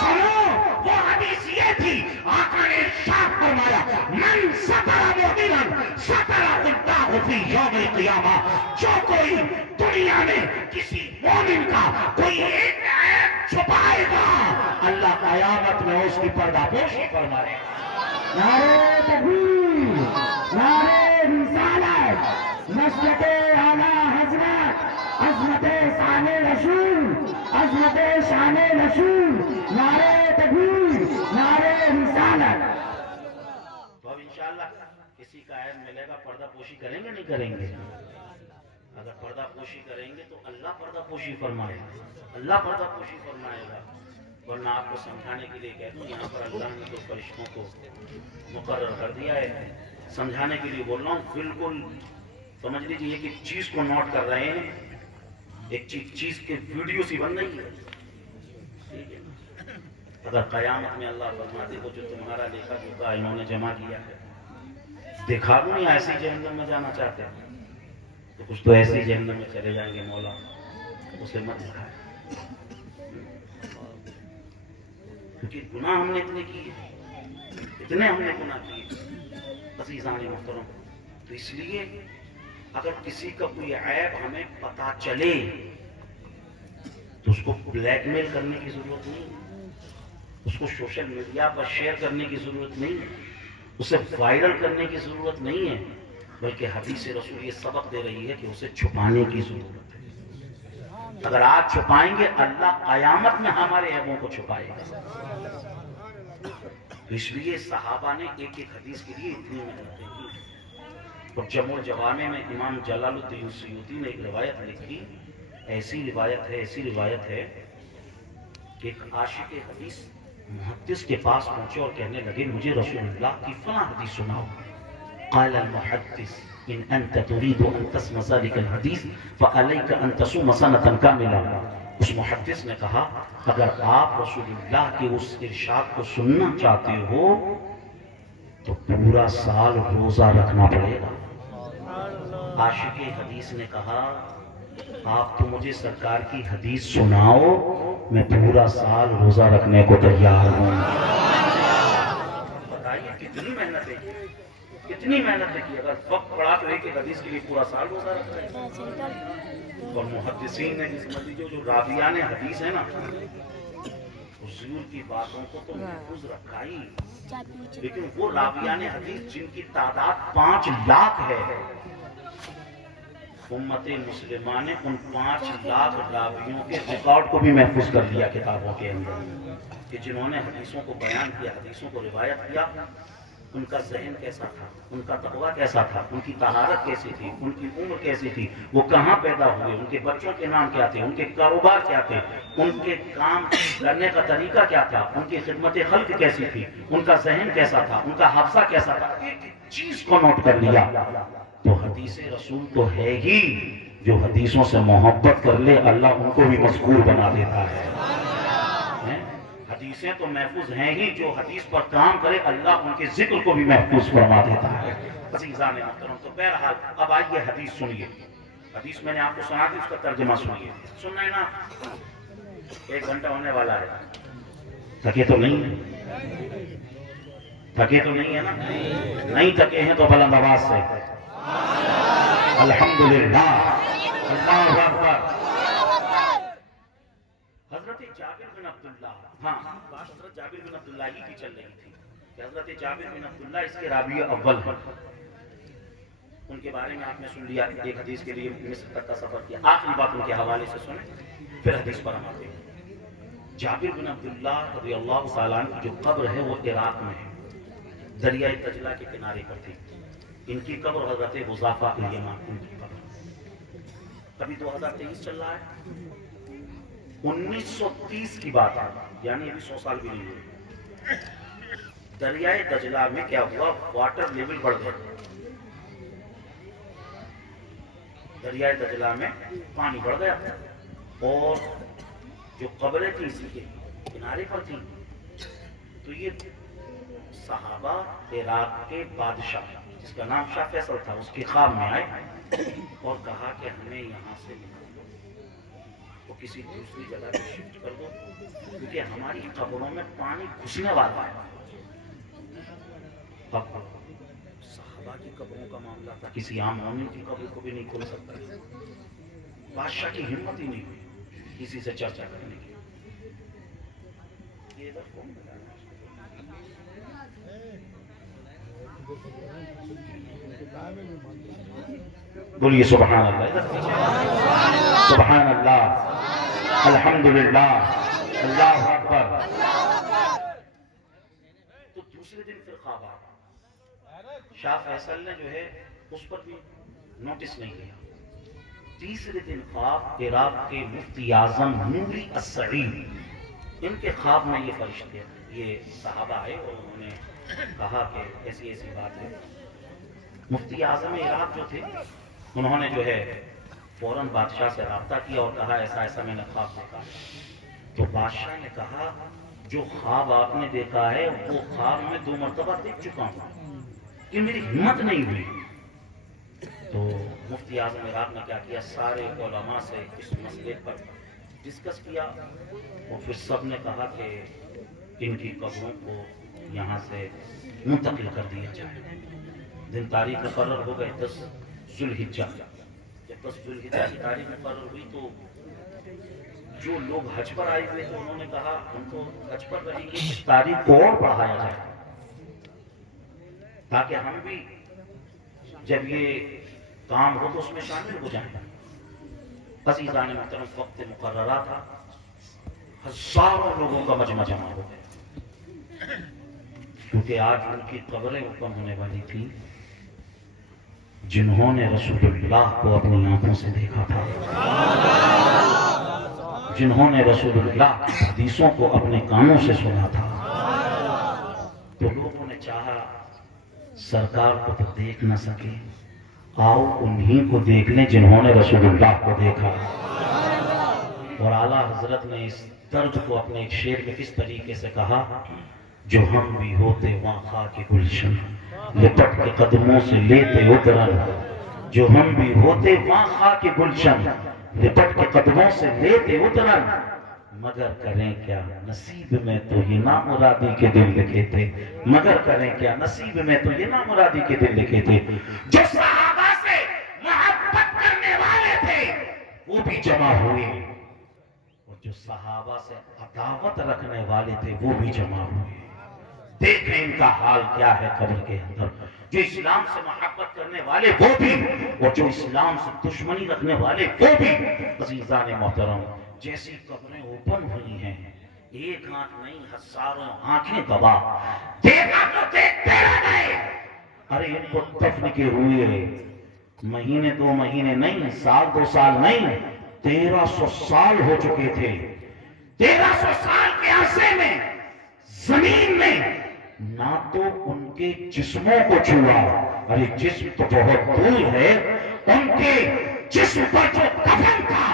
سنو، وہ حدیث یہ تھی، آقا نے ارشاد فرمایا من ستر مؤمنا سترہ اللہ فی یوم القیامہ، جو کوئی دنیا میں کسی مومن کا کوئی ایک عیب چھپائے گا اللہ قیامت میں اس کی پردہ پوشی فرمائے گا۔ نعرہ تکبیر، نعرہ رسالت، مسجد اعلیٰ حضرت، عظمت شان رسول، عظمت شان رسول، نعرہ تکبیر، نعرہ رسالت۔ تو اب انشاءاللہ کسی کا عیب ملے گا پردہ پوشی کریں گے نہیں کریں گے؟ اگر پردہ پوشی کریں گے تو اللہ پردہ پوشی فرمائے گا، اللہ پردہ پوشی فرمائے گا۔ ورنہ آپ کو سمجھانے کے لیے کہتا ہوں، یہاں پر اللہ نے تو فرشتوں کو مقرر کر دیا ہے، سمجھانے کے لیے بول رہا ہوں، بالکل سمجھ لیجیے ایک ایک چیز کو نوٹ کر رہے ہیں، ایک چیز کے ویڈیو سی بن رہی ہے۔ اگر قیامت میں اللہ فرماتے وہ جو تمہارا لیکھا جوکا انہوں نے جمع کیا ہے دکھا دوں یا ایسی جہنم میں جانا چاہتے ہیں تو کچھ تو ایسی جہنم میں چلے جائیں گے، مولا اسے مت دکھائے، کیونکہ گناہ ہم نے اتنے کیے، اتنے ہم نے گناہ کیے عزیزان محترم۔ تو اس لیے اگر کسی کا کوئی عیب ہمیں پتا چلے تو اس کو بلیک میل کرنے کی ضرورت نہیں، اس کو سوشل میڈیا پر شیئر کرنے کی ضرورت نہیں، اسے وائرل کرنے کی ضرورت نہیں ہے، بلکہ حدیث رسول یہ سبق دے رہی ہے کہ اسے چھپانے کی ضرورت ہے۔ اگر آج چھپائیں گے اللہ قیامت میں ہمارے عیبوں کو چھپائے گا۔ اس لیے صحابہ نے ایک ایک حدیث کے لیے اتنی محنت کی۔ اور جمع الجوامع میں امام جلال الدین سیوطی نے ایک روایت لکھی، ایسی روایت ہے کہ ایک عاشق حدیث محدث کے پاس پہنچے اور کہنے لگے مجھے رسول اللہ کی فلاں حدیث سناؤ۔ قال المحدث ان انت تريد ان تسمع ذلك الحديث فعليك ان تصوم سنة كاملة۔ اس محدث نے کہا اگر آپ رسول اللہ کے اس ارشاد کو سننا چاہتے ہو تو پورا سال روزہ رکھنا پڑے گا۔ عاشق حدیث نے کہا آپ تو مجھے سرکار کی حدیث سناؤ، میں پورا سال روزہ رکھنے کو تیار ہوں۔ بتائیے کتنی محنت ہے، کتنی محنت ہے کہ اگر وقت پڑا تو ایک حدیث کے لیے پورا سال روزہ رکھتا ہے۔ اور محدثین نے سمجھ لیجیے جو راویان حدیث ہے نا، حضور کی باتوں کو تو محفوظ رکھا ہی، لیکن وہ راویان حدیث جن کی تعداد 5 لاکھ ہے، امت مسلمہ نے ان 5 لاکھ راویوں کے ریکارڈ کو بھی محفوظ کر دیا کتابوں کے اندر، کہ جنہوں نے حدیثوں کو بیان کیا، حدیثوں کو روایت کیا، ان کا ذہن کیسا تھا، ان کا تقویٰ کیسا تھا، ان کی طہارت کیسی تھی، ان کی عمر کیسی تھی، وہ کہاں پیدا ہوئے، ان کے بچوں کے نام کیا تھے، ان کے کاروبار کیا تھے، ان کے کام کرنے کا طریقہ کیا تھا، ان کی خدمت خلق کیسی تھی، ان کا ذہن کیسا تھا، ان کا حافظہ کیسا تھا، ایک چیز کو نوٹ کر لیا۔ تو حدیث رسول تو ہے ہی، جو حدیثوں سے محبت کر لے اللہ ان کو بھی مذکور بنا دیتا ہے۔ حدیثیں تو محفوظ ہیں ہی، جو حدیث پر کام کرے اللہ ان کے ذکر کو بھی محفوظ فرما دیتا ہے۔ عزیزان محترم، تو بہرحال اب آئیے حدیث سنیے۔ حدیث میں نے آپ کو سنا دی، اس کا ترجمہ سنیے۔ سننا ہے نا؟ 1 گھنٹہ ہونے والا ہے، تھکے تو نہیں ہے؟ تھکے تو نہیں ہے نا؟ نہیں تھکے ہیں تو بلند آواز سے الحمدللہ، اللہ اکبر۔ حضرت جابر بن عبداللہ، ہاں بات حضرت جابر بن عبداللہ ہی کی چل رہی تھی کہ حضرت جابر بن عبداللہ اس کے راوی اول ہیں۔ ان کے بارے میں آپ نے سن لیا، ایک حدیث کے لیے مصر تک کا سفر کیا، آخری بات ان کے حوالے سے سنیں پھر حدیث پر ہم آتے ہیں۔ جابر بن عبداللہ رضی اللہ تعالیٰ عنہ کی جو قبر ہے وہ عراق میں ہے، دریائے دجلہ کے کنارے پر تھی۔ ان کی قبر حضرت حذیفہ الیمان ان کی قبر۔ ابھی 2023 چل رہا ہے، 1930 کی بات ہے، یعنی ابھی 100 سال بھی نہیں ہوئے۔ دریائے دجلہ میں کیا ہوا، واٹر لیول بڑھ گیا، دریائے دجلہ میں پانی بڑھ گیا، اور جو قبریں تھیں اسی کے کنارے پر تھیں۔ تو یہ صحابہ عراق کے بادشاہ جس کا نام شاہ فیصل تھا، اس کے خواب میں آئے اور کہا کہ ہمیں یہاں سے نکال دو، وہ کسی دوسری جگہ پہ شفٹ کر دو، کیونکہ ہماری قبروں میں پانی گھسنے والا ہے۔ اب صحابہ کی قبروں کا معاملہ تھا، کسی عام مومن کی قبر کو بھی نہیں کھول سکتا۔ بادشاہ کی ہمت ہی نہیں ہوئی کسی سے چرچا کرنے کی۔ یہ ادھر کون بتا رہا ہے؟ بولیے سبحان اللہ، سبحان اللہ، الحمدللہ، اللہ اکبر۔ تو دوسرے دن پھر خواب آیا، شاہ فیصل نے جو ہے اس پر بھی نوٹس نہیں لیا۔ تیسرے دن خواب عراق کے مفتی اعظم نوری السعید، ان کے خواب میں یہ فرشتے یہ صحابہ آئے اور انہوں نے کہا کہ ایسی ایسی بات ہے۔ مفتی اعظم عراق جو تھے انہوں نے جو ہے فوراً بادشاہ سے رابطہ کیا اور کہا ایسا ایسا میں نے خواب دیکھا۔ تو بادشاہ نے کہا جو خواب آپ نے دیکھا ہے وہ خواب میں 2 مرتبہ دیکھ چکا ہوں کہ میری ہمت نہیں ہوئی۔ تو مفتی اعظم عراق نے کیا کیا، سارے علماء سے اس مسئلے پر ڈسکس کیا اور پھر سب نے کہا کہ ان کی قبروں کو یہاں سے منتقل کر دیا جائے۔ دن تاریخ مقرر ہو گئے 10 ذوالحجہ۔ جب 10 ذوالحجہ کی تاریخ مقرر ہوئی تو جو لوگ حج پر آئے ہوئے تھے انہوں نے کہا ہم تو حج پر رہیں گے، اس تاریخ کو اور بڑھایا جائے تاکہ ہم بھی جب یہ کام ہو تو اس میں شامل ہو جائیں۔ عزیزان محترم، وقت مقررہ تھا، ہزاروں لوگوں کا مجمع جمع ہو گیا، کیونکہ آج ان کی قبریں حکم ہونے والی تھی جنہوں نے رسول اللہ کو اپنی آنکھوں سے دیکھا تھا، جنہوں نے رسول اللہ کی حدیثوں کو اپنے کانوں سے سنا تھا۔ تو لوگوں نے چاہا سرکار کو تو دیکھ نہ سکے، آؤ انہی کو دیکھ لیں جنہوں نے رسول اللہ کو دیکھا۔ اور اعلیٰ حضرت نے اس درد کو اپنے ایک شعر میں اس طریقے سے کہا، جو ہم بھی ہوتے وہاں خاک گلشن، لپٹ کے قدموں سے لیتے اترن، جو ہم بھی ہوتے وہاں خاک گلشن، لپٹ کے قدموں سے لیتے اترن، مگر کریں کیا نصیب میں تو یہ نامرادی کے دن لکھے تھے، مگر کریں کیا نصیب میں تو یہ نامرادی کے دن لکھے تھے۔ جو صحابہ سے محبت کرنے والے تھے وہ بھی جمع ہوئے، اور جو صحابہ سے عداوت رکھنے والے تھے وہ بھی جمع ہوئے۔ دیکھیں ان کا حال کیا ہے قبر کے اندر۔ جو اسلام سے محبت کرنے والے وہ بھی، اور جو اسلام سے دشمنی رکھنے والے وہ بھی۔ عزیزان محترم، جیسی قبریں اوپن ہوئی ہیں، ایک آنکھ نہیں ہزاروں آنکھیں گواہ، دیکھا تو دیکھتے رہ گئے۔ ارے ان کو دفن کے ہوئے مہینے 2 مہینے نہیں، سال 2 سال نہیں، 1300 سال ہو چکے تھے۔ 1300 سال کے عرصے میں زمین میں نہ تو ان کے جسموں کو چھوا، ارے جسم تو بہت دور ہے، ان کے جسم پر جو کفن تھا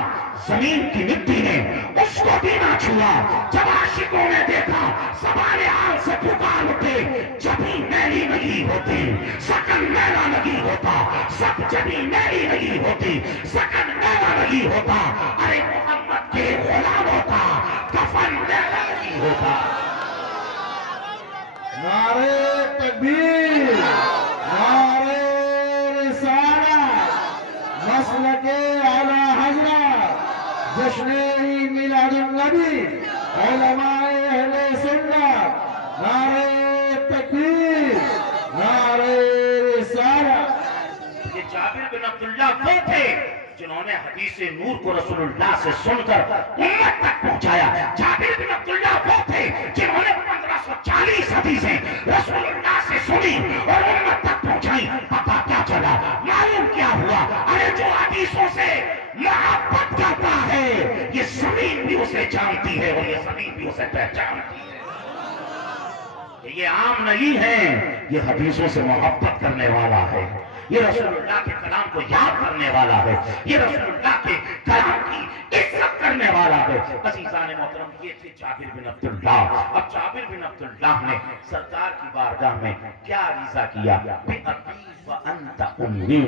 زمین کی مٹی نے اس کو بھی نہ چھوا۔ جب عاشقوں نے دیکھا سوال حال سے پکار اٹھے، جبھی میلی نہیں ہوتی سکن میلا نہیں ہوتا، سب جبھی میلی نہیں ہوتی سکن میلا نہیں ہوتا۔ ارے محمد کے غلاموں کا کفن میلا نہیں ہوتا۔ نعرہ تکبیر، نعرہ رسالت، مسلک اعلی حضرت، جشن عید میلاد النبی، علماء اہل سنت، نعرہ تکبیر، نعرہ رسالت۔ یہ جابر بن عبداللہ وہ تھے جنہوں نے حدیث نور کو رسول اللہ سے سن کر امت تک پہنچایا۔ جابر بن عبداللہ وہ تھے جنہوں نے 1540 حدیثیں رسول اللہ سے سنی اور امت تک پہنچائی۔ پتہ کیا چلا، معلوم کیا ہوا؟ ارے جو حدیثوں سے محبت کرتا ہے یہ زمین بھی اسے جانتی ہے اور یہ زمین بھی اسے پہچانتی ہے۔ یہ عام نہیں ہے، یہ حدیثوں سے محبت کرنے والا ہے، یہ رسول اللہ کے کلام کو یاد کرنے والا ہے، یہ رسول اللہ کے کلام کی عزت کرنے والا ہے۔ عزیزان محترم، یہ تھے جابر بن عبداللہ۔ اب جابر بن عبداللہ نے سرکار کی بارگاہ میں کیا عریضہ کیا؟ بِأَبِي وَأَنْتَ أُمِّي،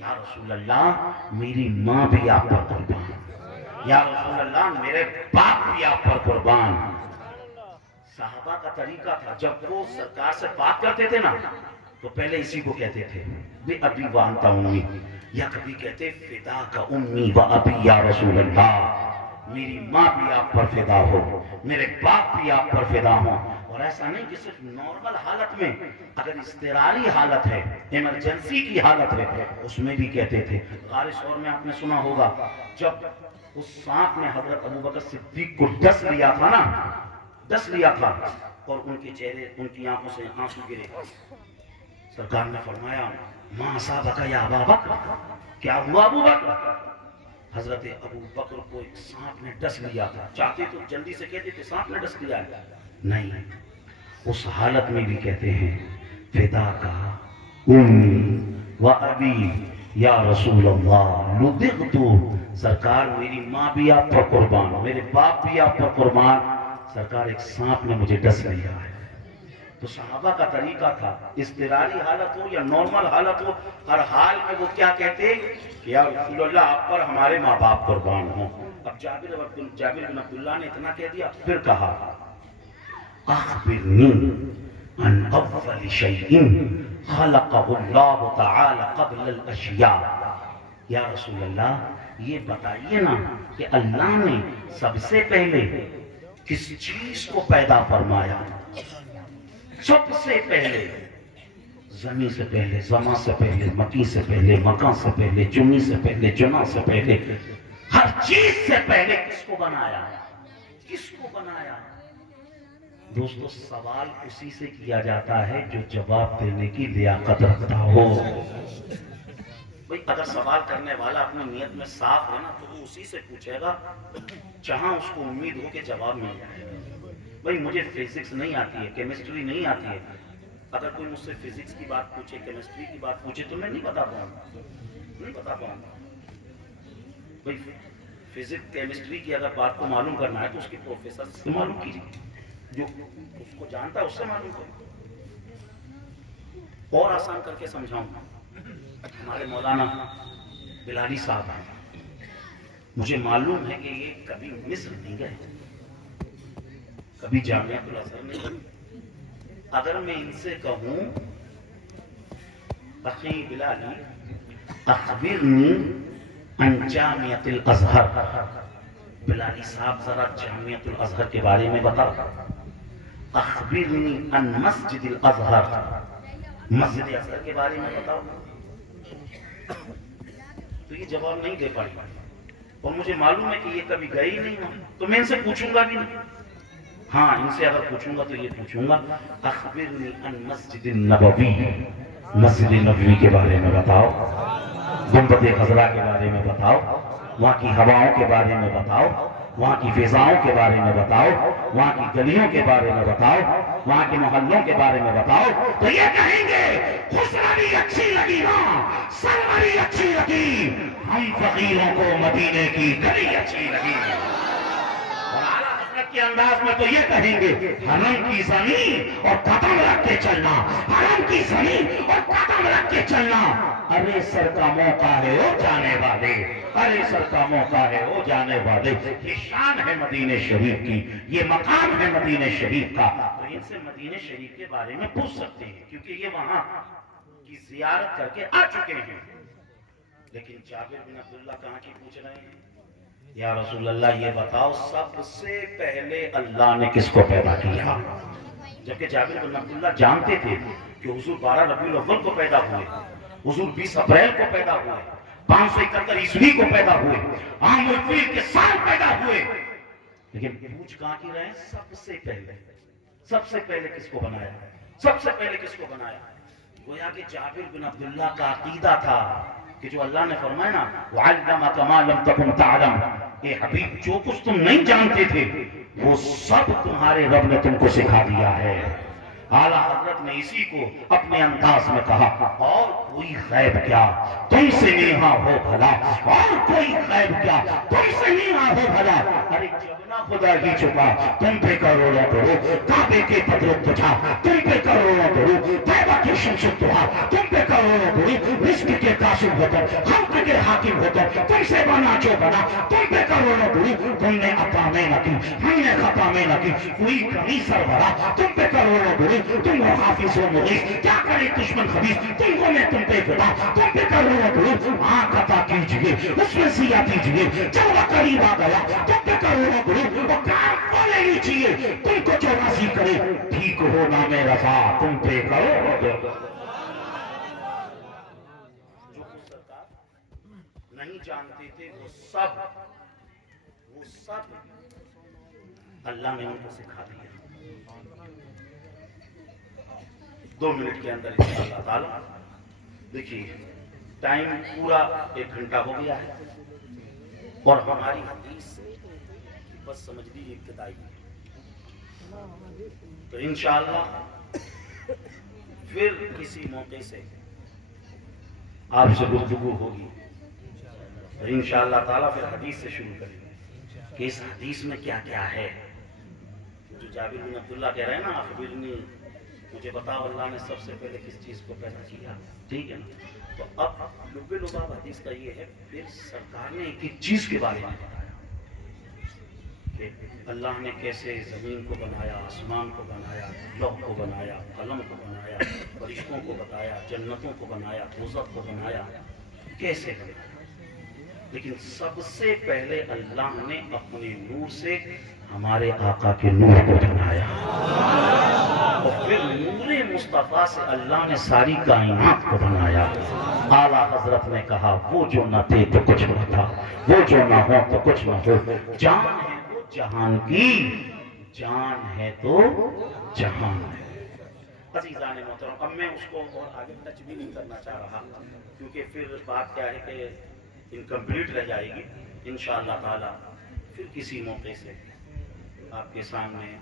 یا رسول اللہ میری ماں بھی آپ پر قربان، یا رسول اللہ میرے باپ بھی آپ پر قربان۔ صحابہ کا طریقہ تھا، جب وہ سرکار سے بات کرتے تھے نا تو پہلے اسی کو کہتے تھے بِأَبِي وَأَنْتَ أُمِّي، یا کبھی کہتے فِدَاكَ أُمِّي وَأَبِي یا رسول اللہ، میری ماں بھی آپ پر فدا ہو، میرے باپ بھی آپ پر فدا ہو۔ اور ایسا نہیں کہ صرف نارمل حالت میں، اگر اضطراری حالت ہے، ایمرجنسی کی حالت ہے، اس میں بھی کہتے تھے۔ غار ثور میں آپ نے سنا ہوگا جب اس سانپ نے حضرت ابوبکر صدیق کو ڈس لیا تھا نا، ڈس لیا تھا اور ان کے چہرے، ان کی آنکھوں سے آنسو گرے، سرکار نے فرمایا ماں اصابک یا ابا بکر، کیا ہوا ابو بکر؟ حضرت ابو بکر کو ایک سانپ نے ڈس لیا تھا۔ چاہتے تو جلدی سے کہتے تھے سانپ نے ڈس لیا ہے، نہیں، اس حالت میں بھی کہتے ہیں فداک امی و ابی یا رسول اللہ لدغت، سرکار میری ماں بھی آپ پر قربان، میرے باپ بھی آپ پر قربان، سرکار ایک سانپ نے مجھے ڈس لیا ہے۔ تو صحابہ کا طریقہ تھا، اضطراری حالت ہو یا نارمل حالت ہو، ہر حال میں وہ کیا کہتے کہ یا رسول اللہ آپ پر ہمارے ماں باپ قربان ہوں۔ اب جابر بن عبداللہ نے اتنا کہہ دیا، پھر کہا اخبرنی عن اول شیء خلقہ اللہ تعالی قبل الاشیاء، یا رسول اللہ یہ بتائیے نا کہ اللہ نے سب سے پہلے کس چیز کو پیدا فرمایا؟ سب سے پہلے زمین سے پہلے، زماں سے پہلے، مکی سے پہلے، مکان سے پہلے، چنی سے پہلے، چنا سے پہلے، ہر چیز سے پہلے کس کو بنایا؟ کس کو بنایا؟ دوستو سوال اسی سے کیا جاتا ہے جو جواب دینے کی لیاقت رکھتا ہو۔ بھئی اگر سوال کرنے والا اپنی نیت میں صاف ہے نا تو وہ اسی سے پوچھے گا جہاں اس کو امید ہو کہ جواب مل جائے گا۔ بھئی مجھے فزکس نہیں آتی ہے، کیمسٹری نہیں آتی ہے، اگر کوئی مجھ سے فزکس کی بات پوچھے، کیمسٹری کی بات پوچھے تو میں نہیں بتا پاؤں گا، نہیں بتا پاؤں گا۔ بھئی فزکس کیمسٹری کی اگر بات کو معلوم کرنا ہے تو اس کے پروفیسر سے معلوم کیجیے، جو اس کو جانتا ہے اس سے معلوم کریں۔ اور آسان کر کے سمجھاؤں گا، ہمارے مولانا بلالی صاحب ہیں، مجھے معلوم ہے کہ یہ کبھی مصر نہیں گئے، کبھی جامعہ الازہر نہیں گئے۔ اگر میں ان سے کہوں اخی بلالی اخبرنی عن جامعۃ الازہر، بلالی صاحب ذرا جامعۃ الازہر کے بارے میں بتاؤ، اخبرنی عن مسجد الازہر، مسجد ازہر کے بارے میں بتاؤ، تو یہ جواب نہیں دے پائی، اور مجھے معلوم ہے کہ یہ کبھی گئے ہی نہیں ہوں، تو میں ان سے پوچھوں گا بھی نہیں۔ ہاں، ان سے اگر پوچھوں گا تو یہ پوچھوں گا اخبرنی عن مسجد النبوی، مسجد نبوی کے بارے میں بتاؤ، گنبد خضرا کے بارے میں بتاؤ، وہاں کی ہواؤں کے بارے میں بتاؤ، وہاں کی فضاؤں کے بارے میں بتاؤ، وہاں کی گلیوں کے بارے میں بتاؤ، وہاں کے محلوں کے بارے میں بتاؤ، تو یہ کہیں گے خسروی اچھی لگی نا، سروری اچھی لگی، ہم فقیروں کو مدینے کی گلی اچھی لگی۔ اور اعلیٰ حضرت کے انداز میں تو یہ کہیں گے حرم کی زمین اور قدم رکھ کے چلنا، حرم کی زمین اور قدم رکھ کے چلنا، ارے سر کا موقع ہے او جانے والے، ارے سر کا موقع ہے او جانے والے۔ یہ شان ہے مدینہ شریف کی، یہ مقام ہے مدینہ شریف کا، تو ان سے مدینہ شریف کے بارے میں پوچھ سکتے ہیں کیونکہ یہ وہاں کی زیارت کر کے آ چکے ہیں۔ لیکن جابر بن عبداللہ کہاں کی پوچھ رہے ہیں؟ یا رسول اللہ یہ بتاؤ سب سے پہلے اللہ نے کس کو پیدا کیا؟ جبکہ جابر بن عبداللہ جانتے تھے کہ حضور 12 ربیع الاول کو پیدا ہوئے، حضور 20 اپریل کو پیدا ہوئے، 571 عیسوی کو پیدا ہوئے، عام الفیل کے سال پیدا ہوئے، لیکن پوچھ کہاں کی رہے ہیں؟ سب سے پہلے کس کو بنایا؟ سب سے پہلے کس کو بنایا؟ گویا کہ جابر بن عبداللہ کا عقیدہ تھا کہ جو اللہ نے فرمایا نا وَعَلَّمَكَ مَا لَمْ تَكُنْ تَعْلَمْ، اے حبیب جو کچھ تم نہیں جانتے تھے وہ سب تمہارے رب نے تم کو سکھا دیا ہے۔ اعلیٰ حضرت نے اسی کو اپنے انداز میں کہا اور کوئی غیب کیا تم سے نیہا ہو بھلا، اور کوئی غیب کیا تم سے نیہا ہو بھلا، ارے جب نہ خدا ہی چکا تم پہ کروڑوں کرو، کعبے کے بدر تجھا تم پہ کروڑوں کرو، طیبہ کے شمس الدہا تم پہ کروڑوں کرو، رزق کے قاسم ہو کر خلق کے حاکم ہو کر تم سے بنا جو بنا تم پہ کروڑوں کرو، تم نے عطا میں نہ کی ہم نے خطا میں نہ کی، کوئی کمی سربراہ تم پہ کروڑوں کرو، تم ہو حافظ و مغیث کیا کرے دشمن خبیث، تم کو میں تم پہ فدا تم پہ کروڑوں کرو، آنکھ عطا کیجئے اس میں سیاہ کیجئے، جب وہ قریب آ گیا تم پہ کروڑوں کرو، وہ کام وہ لے لیجئے تم کو جو راضی کرے، ٹھیک ہو نام رضا تم پہ کروڑوں کرو۔ جو کچھ سرکار نہیں جانتے تھے وہ سب اللہ نے ان کو سکھا دیا۔ 2 منٹ کے اندر انشاءاللہ تعالی، دیکھیے ٹائم پورا 1 گھنٹہ ہو گیا ہے اور ہماری حدیث بس سمجھ لیجیے ابتدائی، تو انشاءاللہ پھر کسی موقع سے آپ سے گفتگو ہوگی، تو انشاءاللہ تعالی پھر حدیث سے شروع کریں گے کہ اس حدیث میں کیا کیا ہے۔ جو جابر بن عبداللہ کہہ رہے ہیں نا اخبرنی، مجھے بتاؤ اللہ نے سب سے پہلے کس چیز کو پیدا کیا، ٹھیک ہے نا؟ تو اب لب لباب حدیث کا یہ ہے، پھر سرکار نے ایک ایک چیز کے بارے میں بتایا کہ اللہ نے کیسے زمین کو بنایا، آسمان کو بنایا، لوح کو بنایا، قلم کو بنایا، فرشتوں کو بتایا، جنتوں کو بنایا، دوزخ کو بنایا، کیسے بنایا۔ لیکن سب سے پہلے اللہ نے اپنے نور سے ہمارے آقا کے نور کو بنایا، اور پھر نور مصطفیٰ سے اللہ نے ساری کائنات کو بنایا۔ اعلیٰ حضرت نے کہا وہ جو نہ تھے تو کچھ نہ تھا، وہ جو نہ ہو تو کچھ نہ ہو، جان ہے وہ جہان کی، جان ہے تو جہان ہے۔ عزیزان محترم، اب میں اس کو اور آگے ٹچ بھی نہیں کرنا چاہ رہا کیونکہ پھر بات کیا ہے کہ انکمپلیٹ رہ جائے گی۔ انشاءاللہ تعالی پھر کسی موقع سے آپ کے سامنے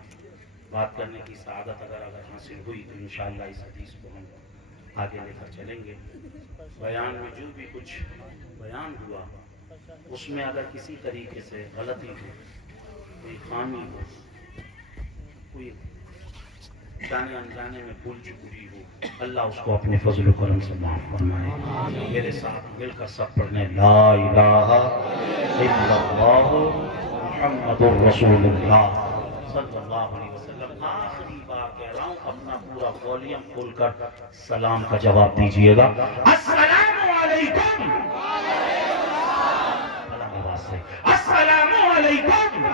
بات کرنے کی سعادت اگر حاصل ہوئی تو انشاءاللہ اس حدیث کو ہم آگے لے کر چلیں گے۔ بیان میں جو بھی کچھ بیان ہوا اس میں اگر کسی طریقے سے غلطی ہو، کوئی خامی ہو، کوئی جانے انجانے میں بھول چکی ہو اللہ اس کو اپنے فضل و کرم سے معاف فرمائے. میرے ساتھ مل کر سب پڑھنے لا الہ الا اللہ محمد الرسول اللہ صلی اللہ علیہ وسلم. آخری بار کہہ رہا ہوں اپنا پورا والیوم کھول کر سلام کا جواب دیجئے گا. السلام علیکم. السلام علیکم.